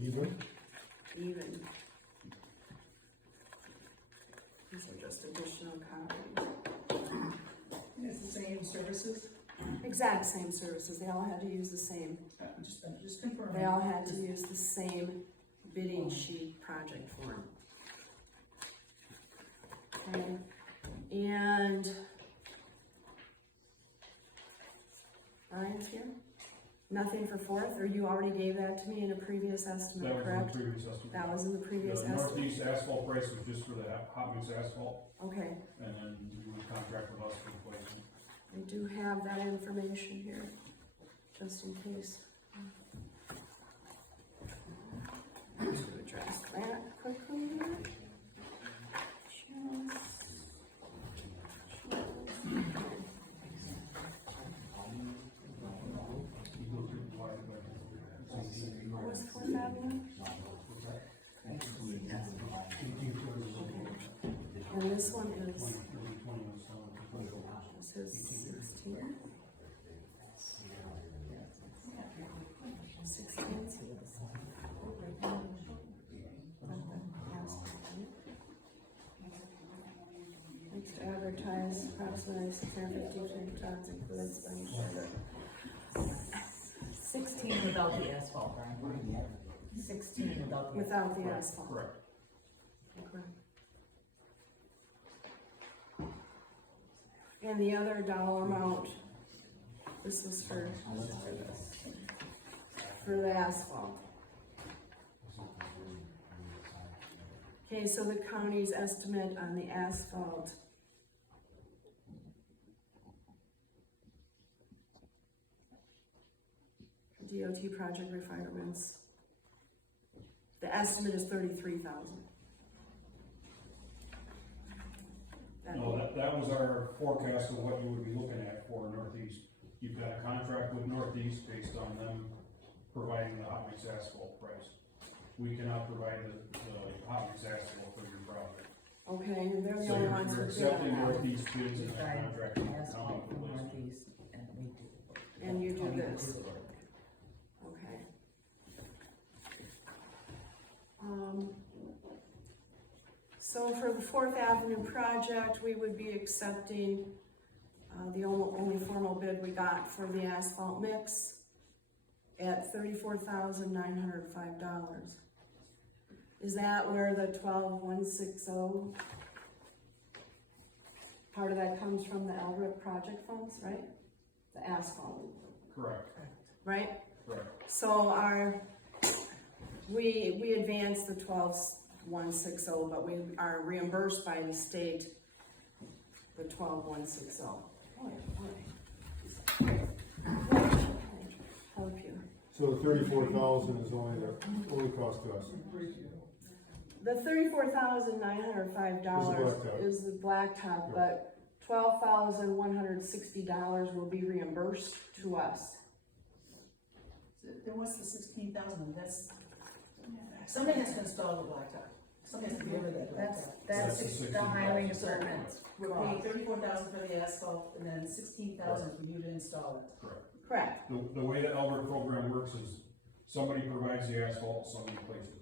Even? Even. These are just additional copies. It's the same services? Exact same services, they all had to use the same, Just confirming. they all had to use the same bidding sheet project form. Okay, and Brian's here? Nothing for 4th, or you already gave that to me in a previous estimate, That was in the correct? previous estimate. That was in the previous The estimate, northeast asphalt price was just for the hot mix asphalt, okay. and then you would contract with us for the placement. I do have that information here, just in case. To address that quickly here. West 4th Avenue? And this one is says 16. 16. Next to advertise approximately 650 tons including expenditure. 16 without the asphalt, Brian. 16 without the. Without the asphalt. Correct. Okay. And the other dollar amount, this is for the asphalt. Okay, so the county's estimate on the asphalt. DOT project requirements. The estimate is 33,000. No, that was our forecast of what you would be looking at for Northeast. You've got a contract with Northeast based on them providing the hot mix asphalt price. We cannot provide the hot mix asphalt for your project. Okay, and they're the So only you're ones you're that do accepting that. Northeast bids and that contract with the county Asphalt for from placement. Northeast, and we do. And you do County this. the work. Okay. So for the Fourth Avenue project, we would be accepting, the only formal bid we got for the asphalt mix at $34,905. Is that where the 12,160 part of that comes from, the LRIP project funds, right? The asphalt, Correct, right? correct. So we advanced the 12,160, but we are reimbursed by the state the 12,160. Help you. So 34,000 is only cost to us. The $34,905 is the blacktop, but $12,160 will be reimbursed to us. Then what's the 16,000, that's, somebody has to install the blacktop, somebody has to deliver that blacktop. That's That's the the highway 16,000. department. We're paying 34,000 for the asphalt, and then 16,000 for you to install it. Correct. Correct. The way the Albert program works is somebody provides the asphalt, somebody places it.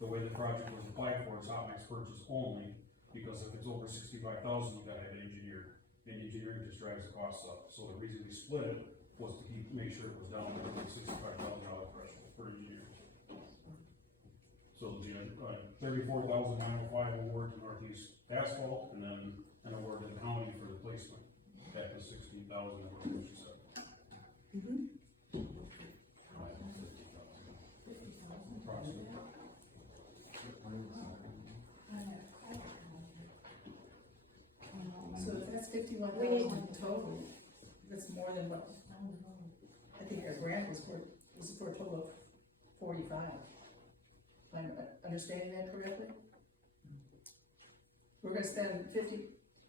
The way the project was applied for is hot mix purchase only, because if it's over 65,000, you gotta have it engineered. And engineering just drives the costs up. So the reason we split it was to make sure it was down to the $65,000 threshold for engineering. So the $34,905 award to Northeast Asphalt, and then an award to the county for the placement. That was 16,000, what you said. Mhm. Approximately. So if that's 51,000 total, that's more than what, I think our grant was for a total of 45. Am I understanding that correctly? We're gonna spend 50,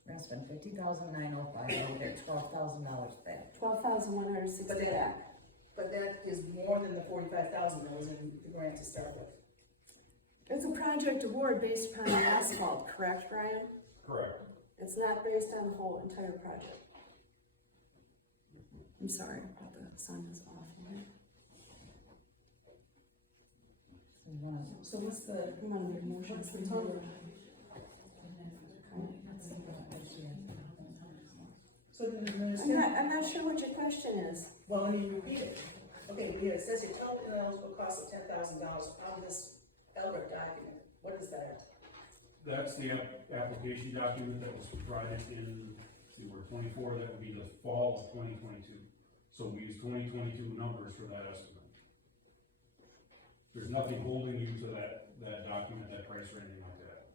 We're gonna spend $50,905, and we'll get $12,000 back. 12,160 But they- back. but that is more than the 45,000 that was in the grant to start with. It's a project award based upon the asphalt, correct, Brian? Correct. It's not based on the whole entire project. I'm sorry, but the sun is off. Okay? So you wanna- So what's the, I'm gonna make a motion. what's the total? So I'm not sure what your question is. well, let me repeat it. Okay, it says your total ineligible cost of $10,000 on this Albert document. What is that? That's the application document that was provided in, see, we're 24, that would be the fall of 2022. So we use 2022 numbers for that estimate. There's nothing holding you to that document, that price or anything like that.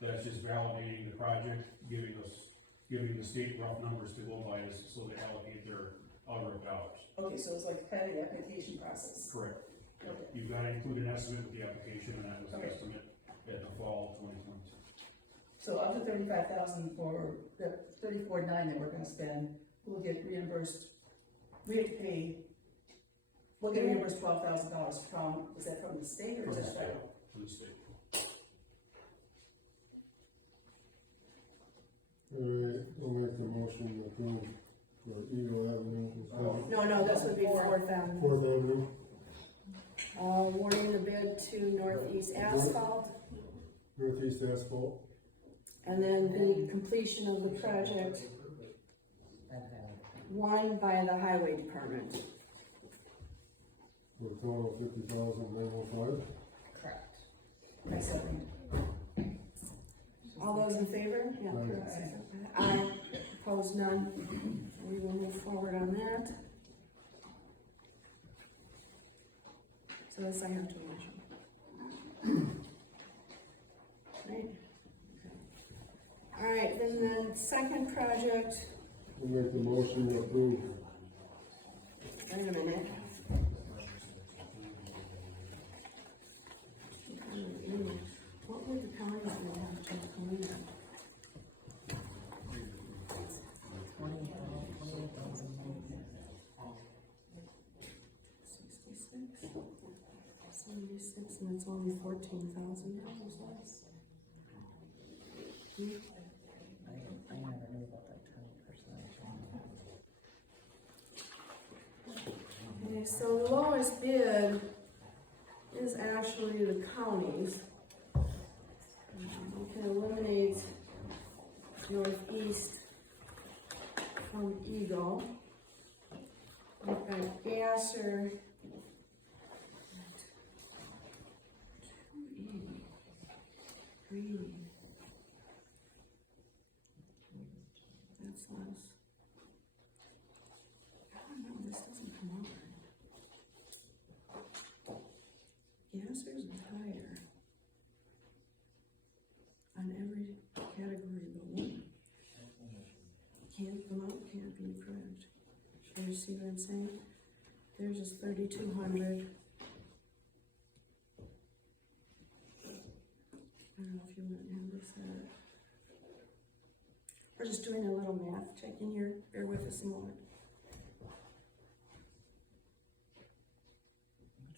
That's just validating the project, giving the state rough numbers to go by, so they allocate their other dollars. Okay, so it's like kind of the application process. Correct. Okay. You've got to include an estimate with the application, and that was the Okay. estimate at the fall of 2022. So of the 35,000 for the 34,900 that we're gonna spend, we'll get reimbursed, we have to pay, we'll get reimbursed $12,000 from, is that from the state or From is the that state, federal? from the state. Alright, I'll make the motion to approve for Eagle Avenue. No, this would be Fourth Avenue. Fourth Avenue, Awarding the bid to Northeast Asphalt, Northeast Asphalt, and then the completion of the project, one by the Highway Department. for a total of $50,905. Correct. I second. All those in favor? Yeah. Aye. Aye. Opposed, none. We will move forward on that. So this I have to mention. Right. All right, then the second project, I'll make the motion to approve. wait a minute. What would the county have to come in at? $66, and it's only $14,000 less. I never knew about that 20%. Okay, so the lowest bid is actually the county's. We can eliminate Northeast from Eagle. We've got Gasser. 280. Greeley. That's less. I don't know, this doesn't come out. Gasser's is higher on every category but one. Can't, the amount can't be correct. You see what I'm saying? Theirs is 3,200. I don't know if you want to have this at. We're just doing a little math check in here. Bear with us a moment.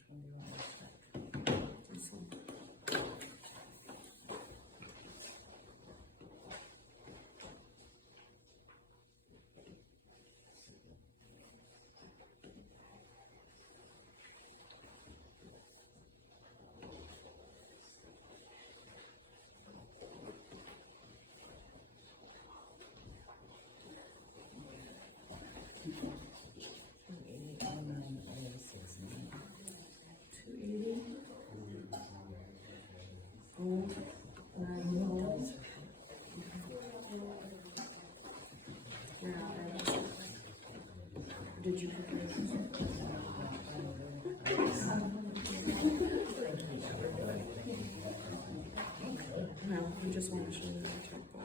Which one do you want to check? This one. Did you prepare this? No, I just want to show you the checkbook.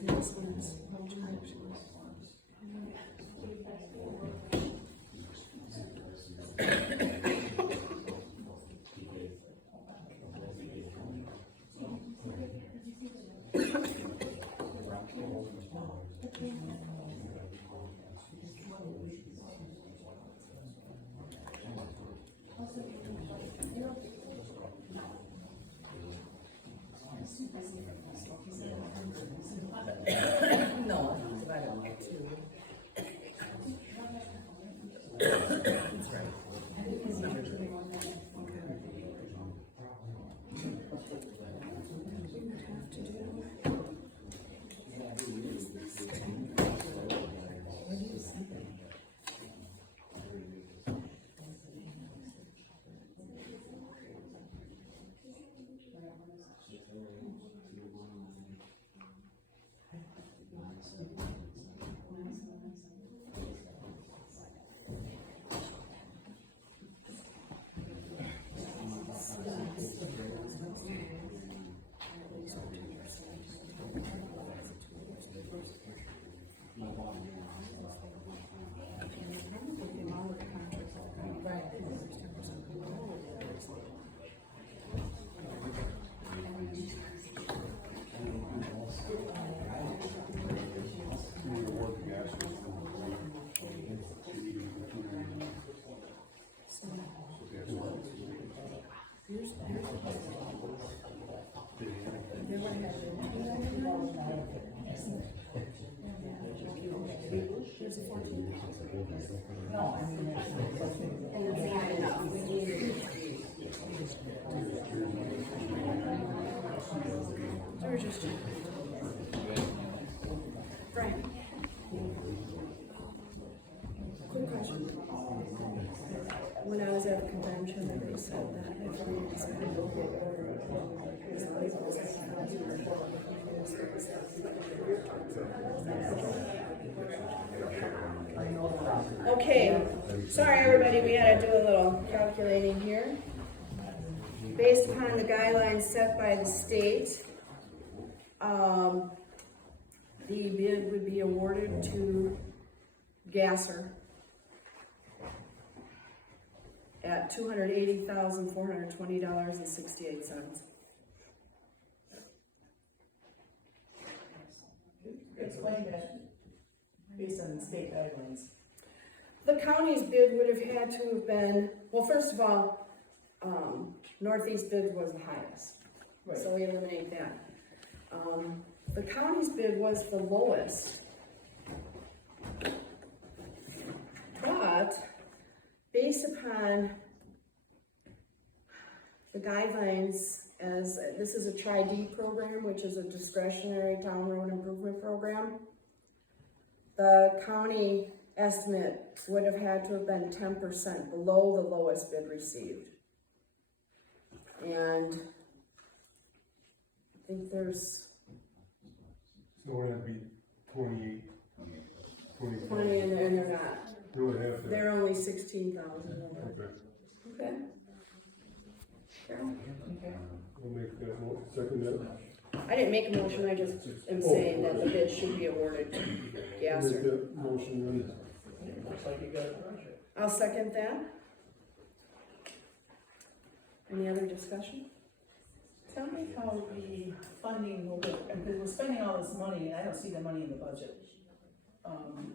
This one is No, divided by 2. That's right. His numbers are wrong. Okay. We would have to do. No, I mean, And it's not enough, we need. So we're just. Brian. Quick question. When I was at the convention, they said that if we decided to get okay, sorry everybody, we had to do a little calculating here. Based upon the guidelines set by the state, the bid would be awarded to Gasser at $280,420.68. Explain that, based on the state guidelines. The county's bid would have had to have been, well, first of all, Northeast bid was the highest, so we eliminate that. The county's bid was the lowest, but based upon the guidelines, as this is a Tri-D program, which is a discretionary town road improvement program, the county estimate would have had to have been 10% below the lowest bid received. And I think there's So that'd be 28, 20 in there, and they're not. Do it half that. They're only 16,000. Okay, Okay. Carol? I'll make that second that. I didn't make a motion, I just am saying that the bid should be awarded to Make Gasser. that motion then. Looks like you got a project. I'll second that. Any other discussion? Tell me how the funding will go, because we're spending all this money and I don't see the money in the budget.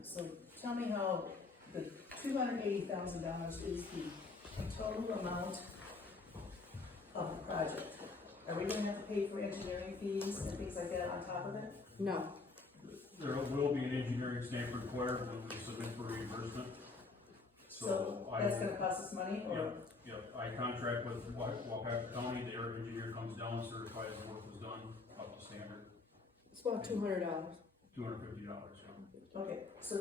So tell me how the $280,000 is the total amount of the project. Are we gonna have to pay for engineering fees and things like that on top of it? No. There will be an engineering stamp required when we submit for reimbursement. So I that's will- gonna cost us money, or? Yep, I contract with Waupaca County, their engineer comes down, certifies the work was done, up to standard, It's about $200. $250, yeah. Okay, so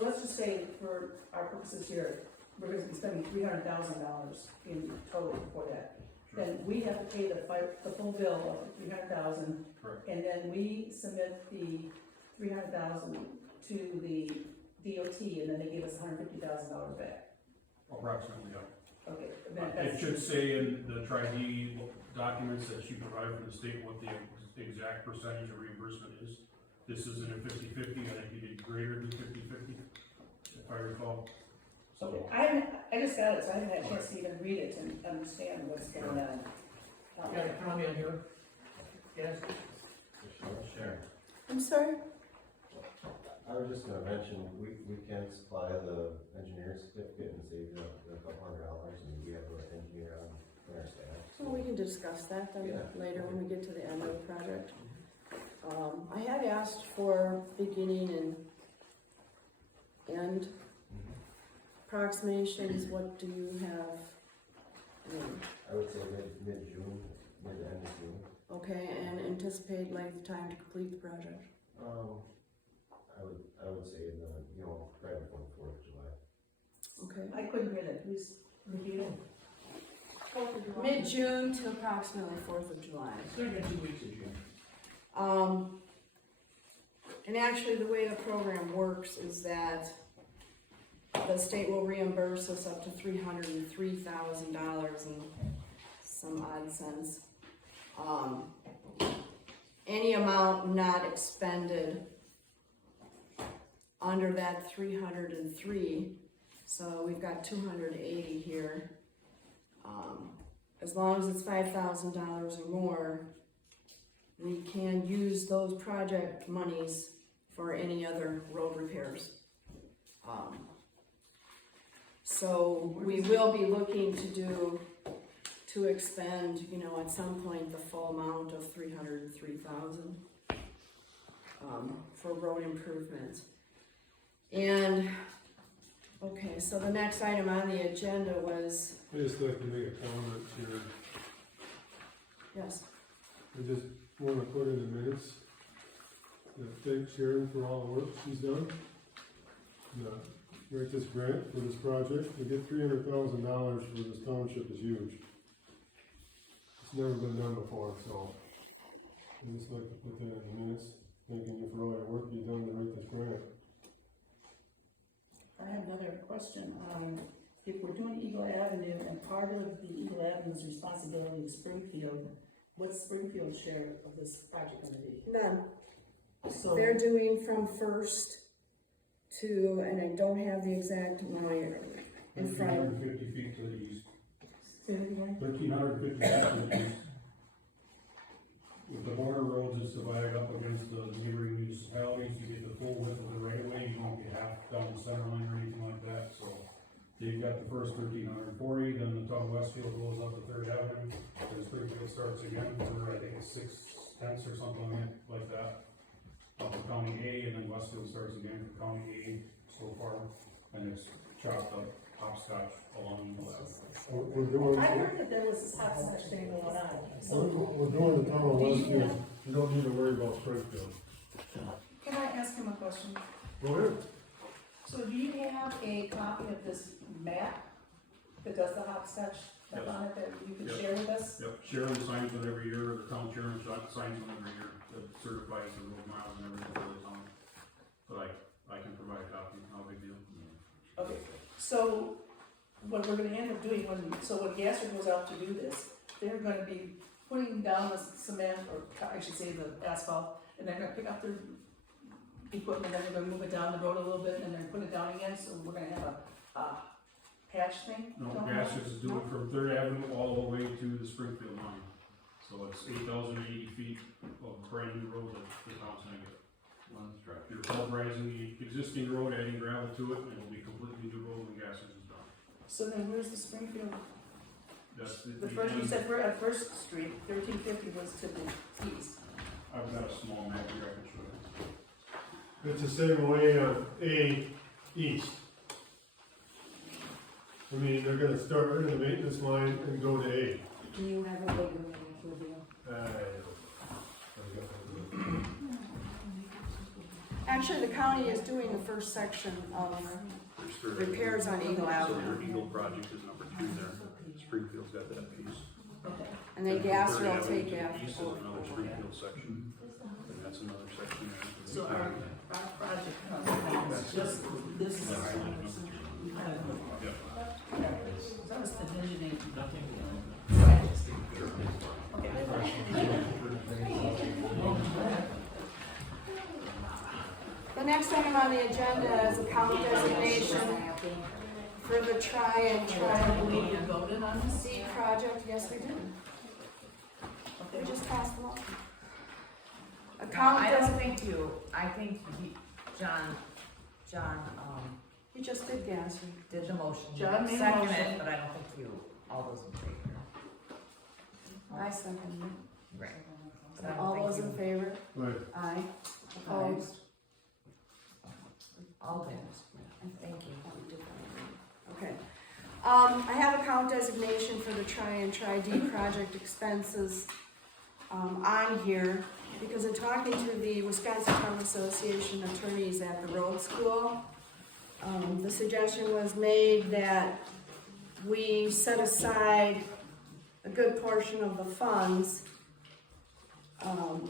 let's just say for our purposes here, we're gonna be spending $300,000 in total for that. Sure. Then we have to pay the full bill of $300,000, Correct. and then we submit the $300,000 to the DOT, and then they give us $150,000 back. Approximately, yeah. Okay, then It that's, should say in the Tri-D documents that she provided from the state what the exact percentage of reimbursement is. This isn't a 50-50, I think you did greater than 50-50, if I recall. okay, So, I just got it, so I haven't had a chance to even read it and understand what's going on. Got a comment here? Yes? Sure. I'm sorry? I was just gonna mention, we can supply the engineer's certificate and save you a couple $100, and we have an engineer on our staff. Well, we can discuss that then Yeah. later when we get to the end of the project. I had asked for beginning and end approximations. What do you have? I would say mid-June, mid-end of June. Okay, and anticipate length of time to complete the project. I would say in the, right before the 4th of July. Okay. I couldn't hear that, please repeat it. Mid-June to approximately 4th of July. Second 2 weeks of June. And actually, the way the program works is that the state will reimburse us up to $303,000 and some odd cents. Any amount not expended under that 303, so we've got 280 here. As long as it's $5,000 or more, we can use those project monies for any other road repairs. So we will be looking to expend, at some point, the full amount of $303,000 for road improvements. And Okay, so the next item on the agenda was, I just like to make a comment here. yes, I just wanna put in the minutes that thank Sharon for all the work she's done. Write this grant for this project, to get $300,000 for this township is huge. It's never been done before, so I just like to put that in the minutes, thanking you for all your work you've done to write this grant. I have another question, if we're doing Eagle Avenue and part of the Eagle Avenue's responsibility is Springfield, what's Springfield's share of this project gonna be? none. So, They're doing from First to, and I don't have the exact amount in front of me. 1,350 feet to the east, say it again? 1,350 feet to the east. With the border roads, it's divided up against the neighboring municipalities, you get the full width of the right of way, you don't get half down the center line or anything like that, so. They've got the first 1,340, then the top of Westfield goes up to Third Avenue, then Springfield starts again, for I think it's 6/10 or something like that. Up to County A, and then Westfield starts again for County A so far, and it's chopped up hopscotch along the left. We're doing, I heard that there was this hopscotch thing going on, so, we're doing the town of Westfield, you don't need to worry about Springfield. can I ask him a question? Go ahead. So do you have a copy of this map that does the hopscotch stuff on it that you could Yep. share with us? Yep, Sharon signs it every year, the town chairman signs it every year, that certifies the road miles and everything for the town. But I can provide a copy, no big deal. Okay, so what we're gonna end up doing when Gasser goes out to do this, they're gonna be putting down the cement, or I should say the asphalt, and they're gonna pick up their equipment, then they're gonna move it down the road a little bit, and then put it down again, so we're gonna have a patch thing? No, going Gas on? is doing from Third Avenue all the way to the Springfield line. So it's 8,080 feet of brand new road that the town's gonna get. You're pulverizing the existing road, adding gravel to it, and it'll be completely new road when Gas is done. So then where's the Springfield, That's the first, you said we're at First Street, 1350 was to the east. I've got a small map here I can show you. It's the same way on A east. I mean, they're gonna start right in the maintenance line and go to A. Do you have a bigger map with you? Actually, the county is doing the first section of repairs on Eagle So Avenue, your Eagle project is number 2 there. Springfield's got that piece. Okay. and then Gasser will take East after. is another Springfield section, and that's another section there. So our project comes, just, this is. Yep. That was envisioning. The next item on the agenda is account designation for the try and try We need to vote in on this? C project. Yes, we did. We Okay. just passed the law. No, Account I don't designation, think you, I think John, you just did Gasser. did the motion. John made a Second motion. it, but I don't think you, all those in favor. I second it. Right. But I don't All think those in you- favor? Right. Aye. Opposed? All good, thank you. Okay. I have account designation for the Try and Try D project expenses, on here, because in talking to the Wisconsin Farm Association attorneys at the road school, the suggestion was made that we set aside a good portion of the funds,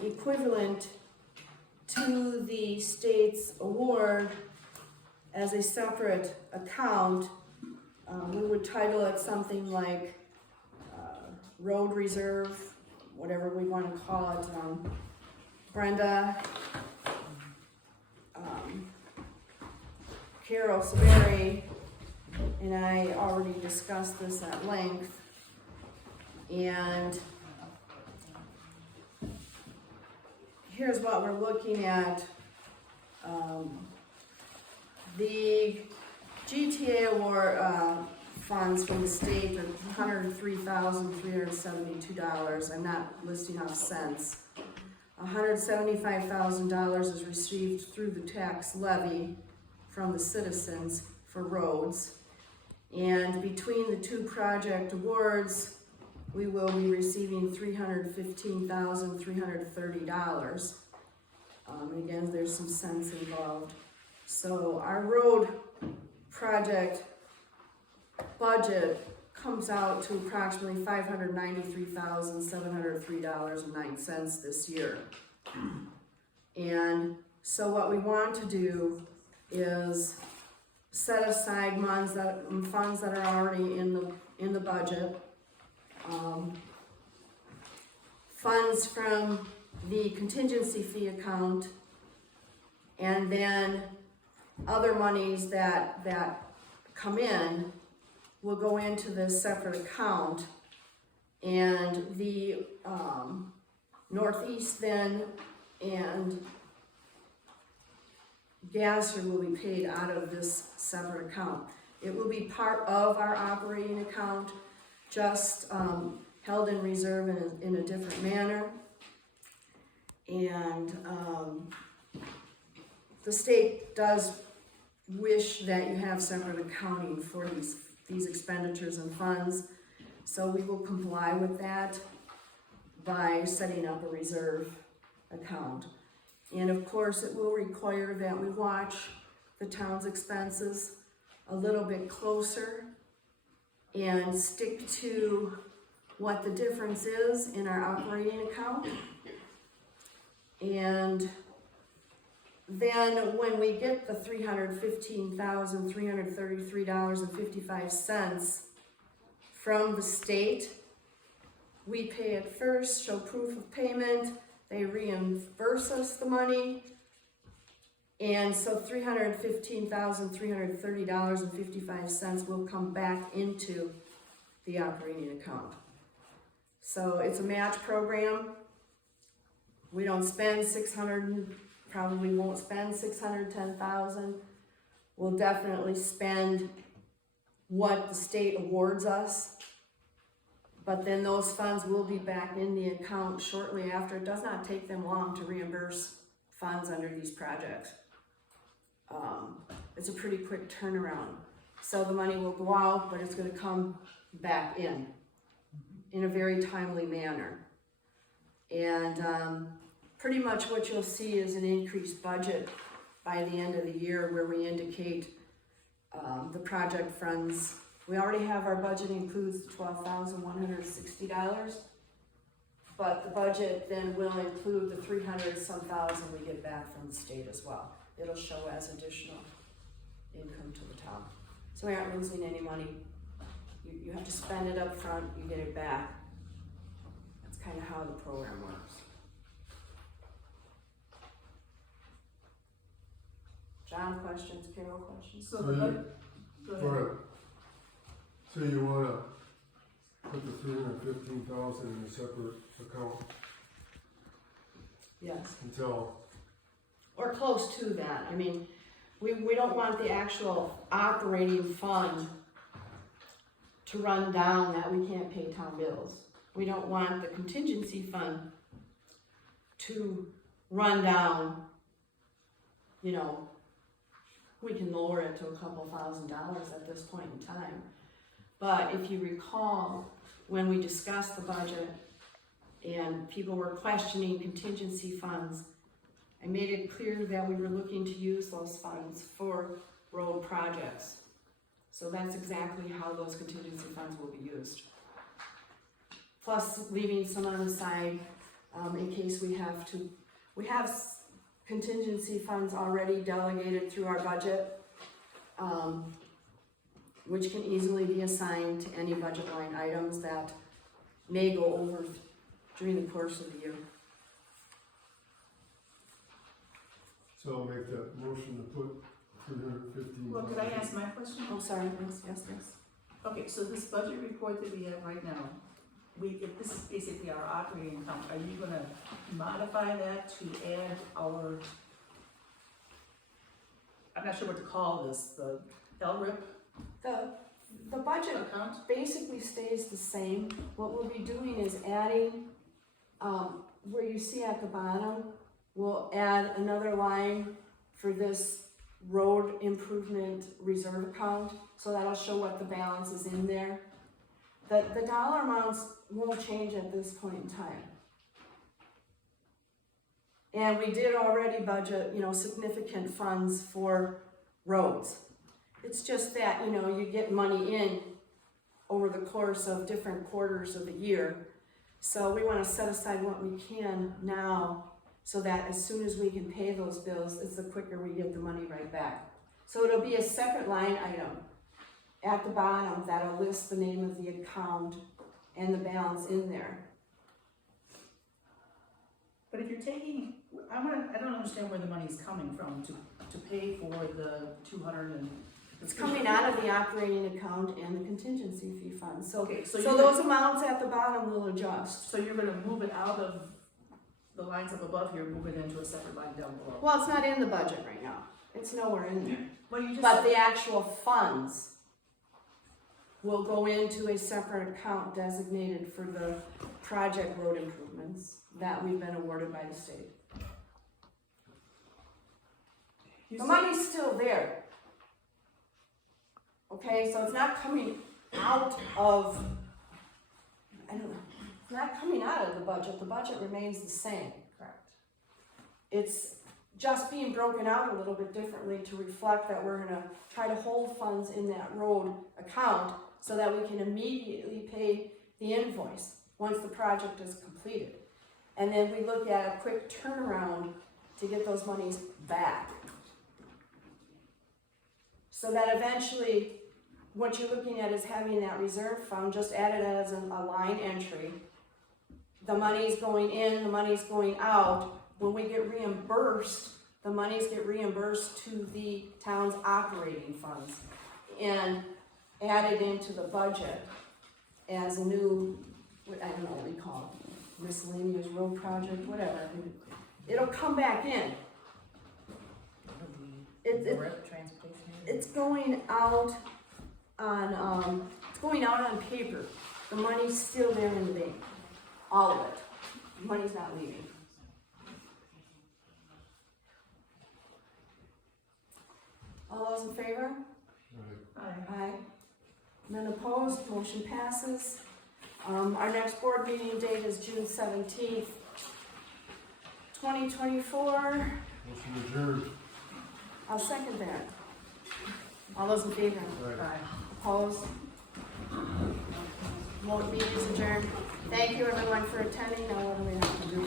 equivalent to the state's award as a separate account. We would title it something like road reserve, whatever we want to call it. Brenda, Carol Severi, and I already discussed this at length. And here's what we're looking at. The GTA award funds from the state are $103,372. I'm not listing off cents. $175,000 is received through the tax levy from the citizens. for roads. And between the two project awards, we will be receiving $315,330. Again, there's some cents involved. So our road project budget comes out to approximately $593,703.09 this year. And so what we want to do is set aside funds that are already in the budget, funds from the contingency fee account, and then other monies that come in will go into this separate account, and the Northeast then and Gasser will be paid out of this separate account. It will be part of our operating account, just held in reserve in a different manner. And the state does wish that you have separate accounting for these expenditures and funds, so we will comply with that by setting up a reserve account. And of course, it will require that we watch the town's expenses a little bit closer and stick to what the difference is in our operating account. And then when we get the $315,333.55 from the state, we pay it first, show proof of payment, they reimburse us the money, and so $315,330.55 will come back into the operating account. So it's a match program. We don't spend probably won't spend $610,000. We'll definitely spend what the state awards us, but then those funds will be back in the account shortly after. It does not take them long to reimburse funds under these projects. It's a pretty quick turnaround. So the money will go out, but it's going to come back in a very timely manner. And pretty much what you'll see is an increased budget by the end of the year, where we indicate the project funds. We already have our budget includes $12,160, but the budget then will include the 300-some thousand we get back from the state as well. It'll show as additional income to the town. So we aren't losing any money. You have to spend it up front, you get it back. That's kind of how the program works. John, questions? Carol, questions? So So the you- budget, go ahead. Go ahead. So you wanna put the $315,000 in a separate account Yes. until, Or close to that. I mean, we don't want the actual operating fund to run down that we can't pay town bills. We don't want the contingency fund to run down, you know, we can lower it to a couple $1,000s at this point in time. But if you recall, when we discussed the budget and people were questioning contingency funds, I made it clear that we were looking to use those funds for road projects. So that's exactly how those contingency funds will be used. Plus leaving some on the side in case we have to. We have contingency funds already delegated through our budget, which can easily be assigned to any budget line items that may go over during the course of the year. so I'll make that motion to put $315,000. Well, could I ask my question? Oh, sorry, yes. Okay, so this budget report that we have right now, if this is basically our operating account, are you gonna modify that to add our, I'm not sure what to call this, the LRIP The budget account? basically stays the same. What we'll be doing is adding, where you see at the bottom, we'll add another line for this road improvement reserve account, so that'll show what the balance is in there. The dollar amounts won't change at this point in time. And we did already budget, significant funds for roads. It's just that, you get money in over the course of different quarters of the year. So we wanna set aside what we can now, so that as soon as we can pay those bills, it's the quicker we get the money right back. So it'll be a separate line item at the bottom that'll list the name of the account and the balance in there. But if you're taking, I don't understand where the money's coming from to pay for the 200 and. It's coming out of the operating account and the contingency fee fund, so, Okay, so so you're those amounts at the bottom will adjust. So you're gonna move it out of the lines up above here, move it into a separate line down below? Well, it's not in the budget right now, it's nowhere in there. Well, you just. But the actual funds will go into a separate account designated for the project road improvements that we've been awarded by the state. You The said- money's still there. Okay, so it's not coming out of, I don't know, it's not coming out of the budget remains the same. Correct. It's just being broken out a little bit differently to reflect that we're gonna try to hold funds in that road account so that we can immediately pay the invoice once the project is completed. And then we look at a quick turnaround to get those monies back. So that eventually, what you're looking at is having that reserve fund, just add it as a line entry. The money's going in, the money's going out. When we get reimbursed, the monies get reimbursed to the town's operating funds and added into the budget as a new, I don't know what we call it, miscellaneous road project, whatever. It'll come back in. Transportation. It's going out on, paper. The money's still there in the bank, all of it. The money's not leaving. All those in favor? Aye. None opposed, motion passes. Our next board meeting date is June 17th, 2024. Motion adjourned. I'll second that. All those in favor? Aye. Opposed? Meeting is adjourned. Thank you everyone for attending. Now what do we have to do?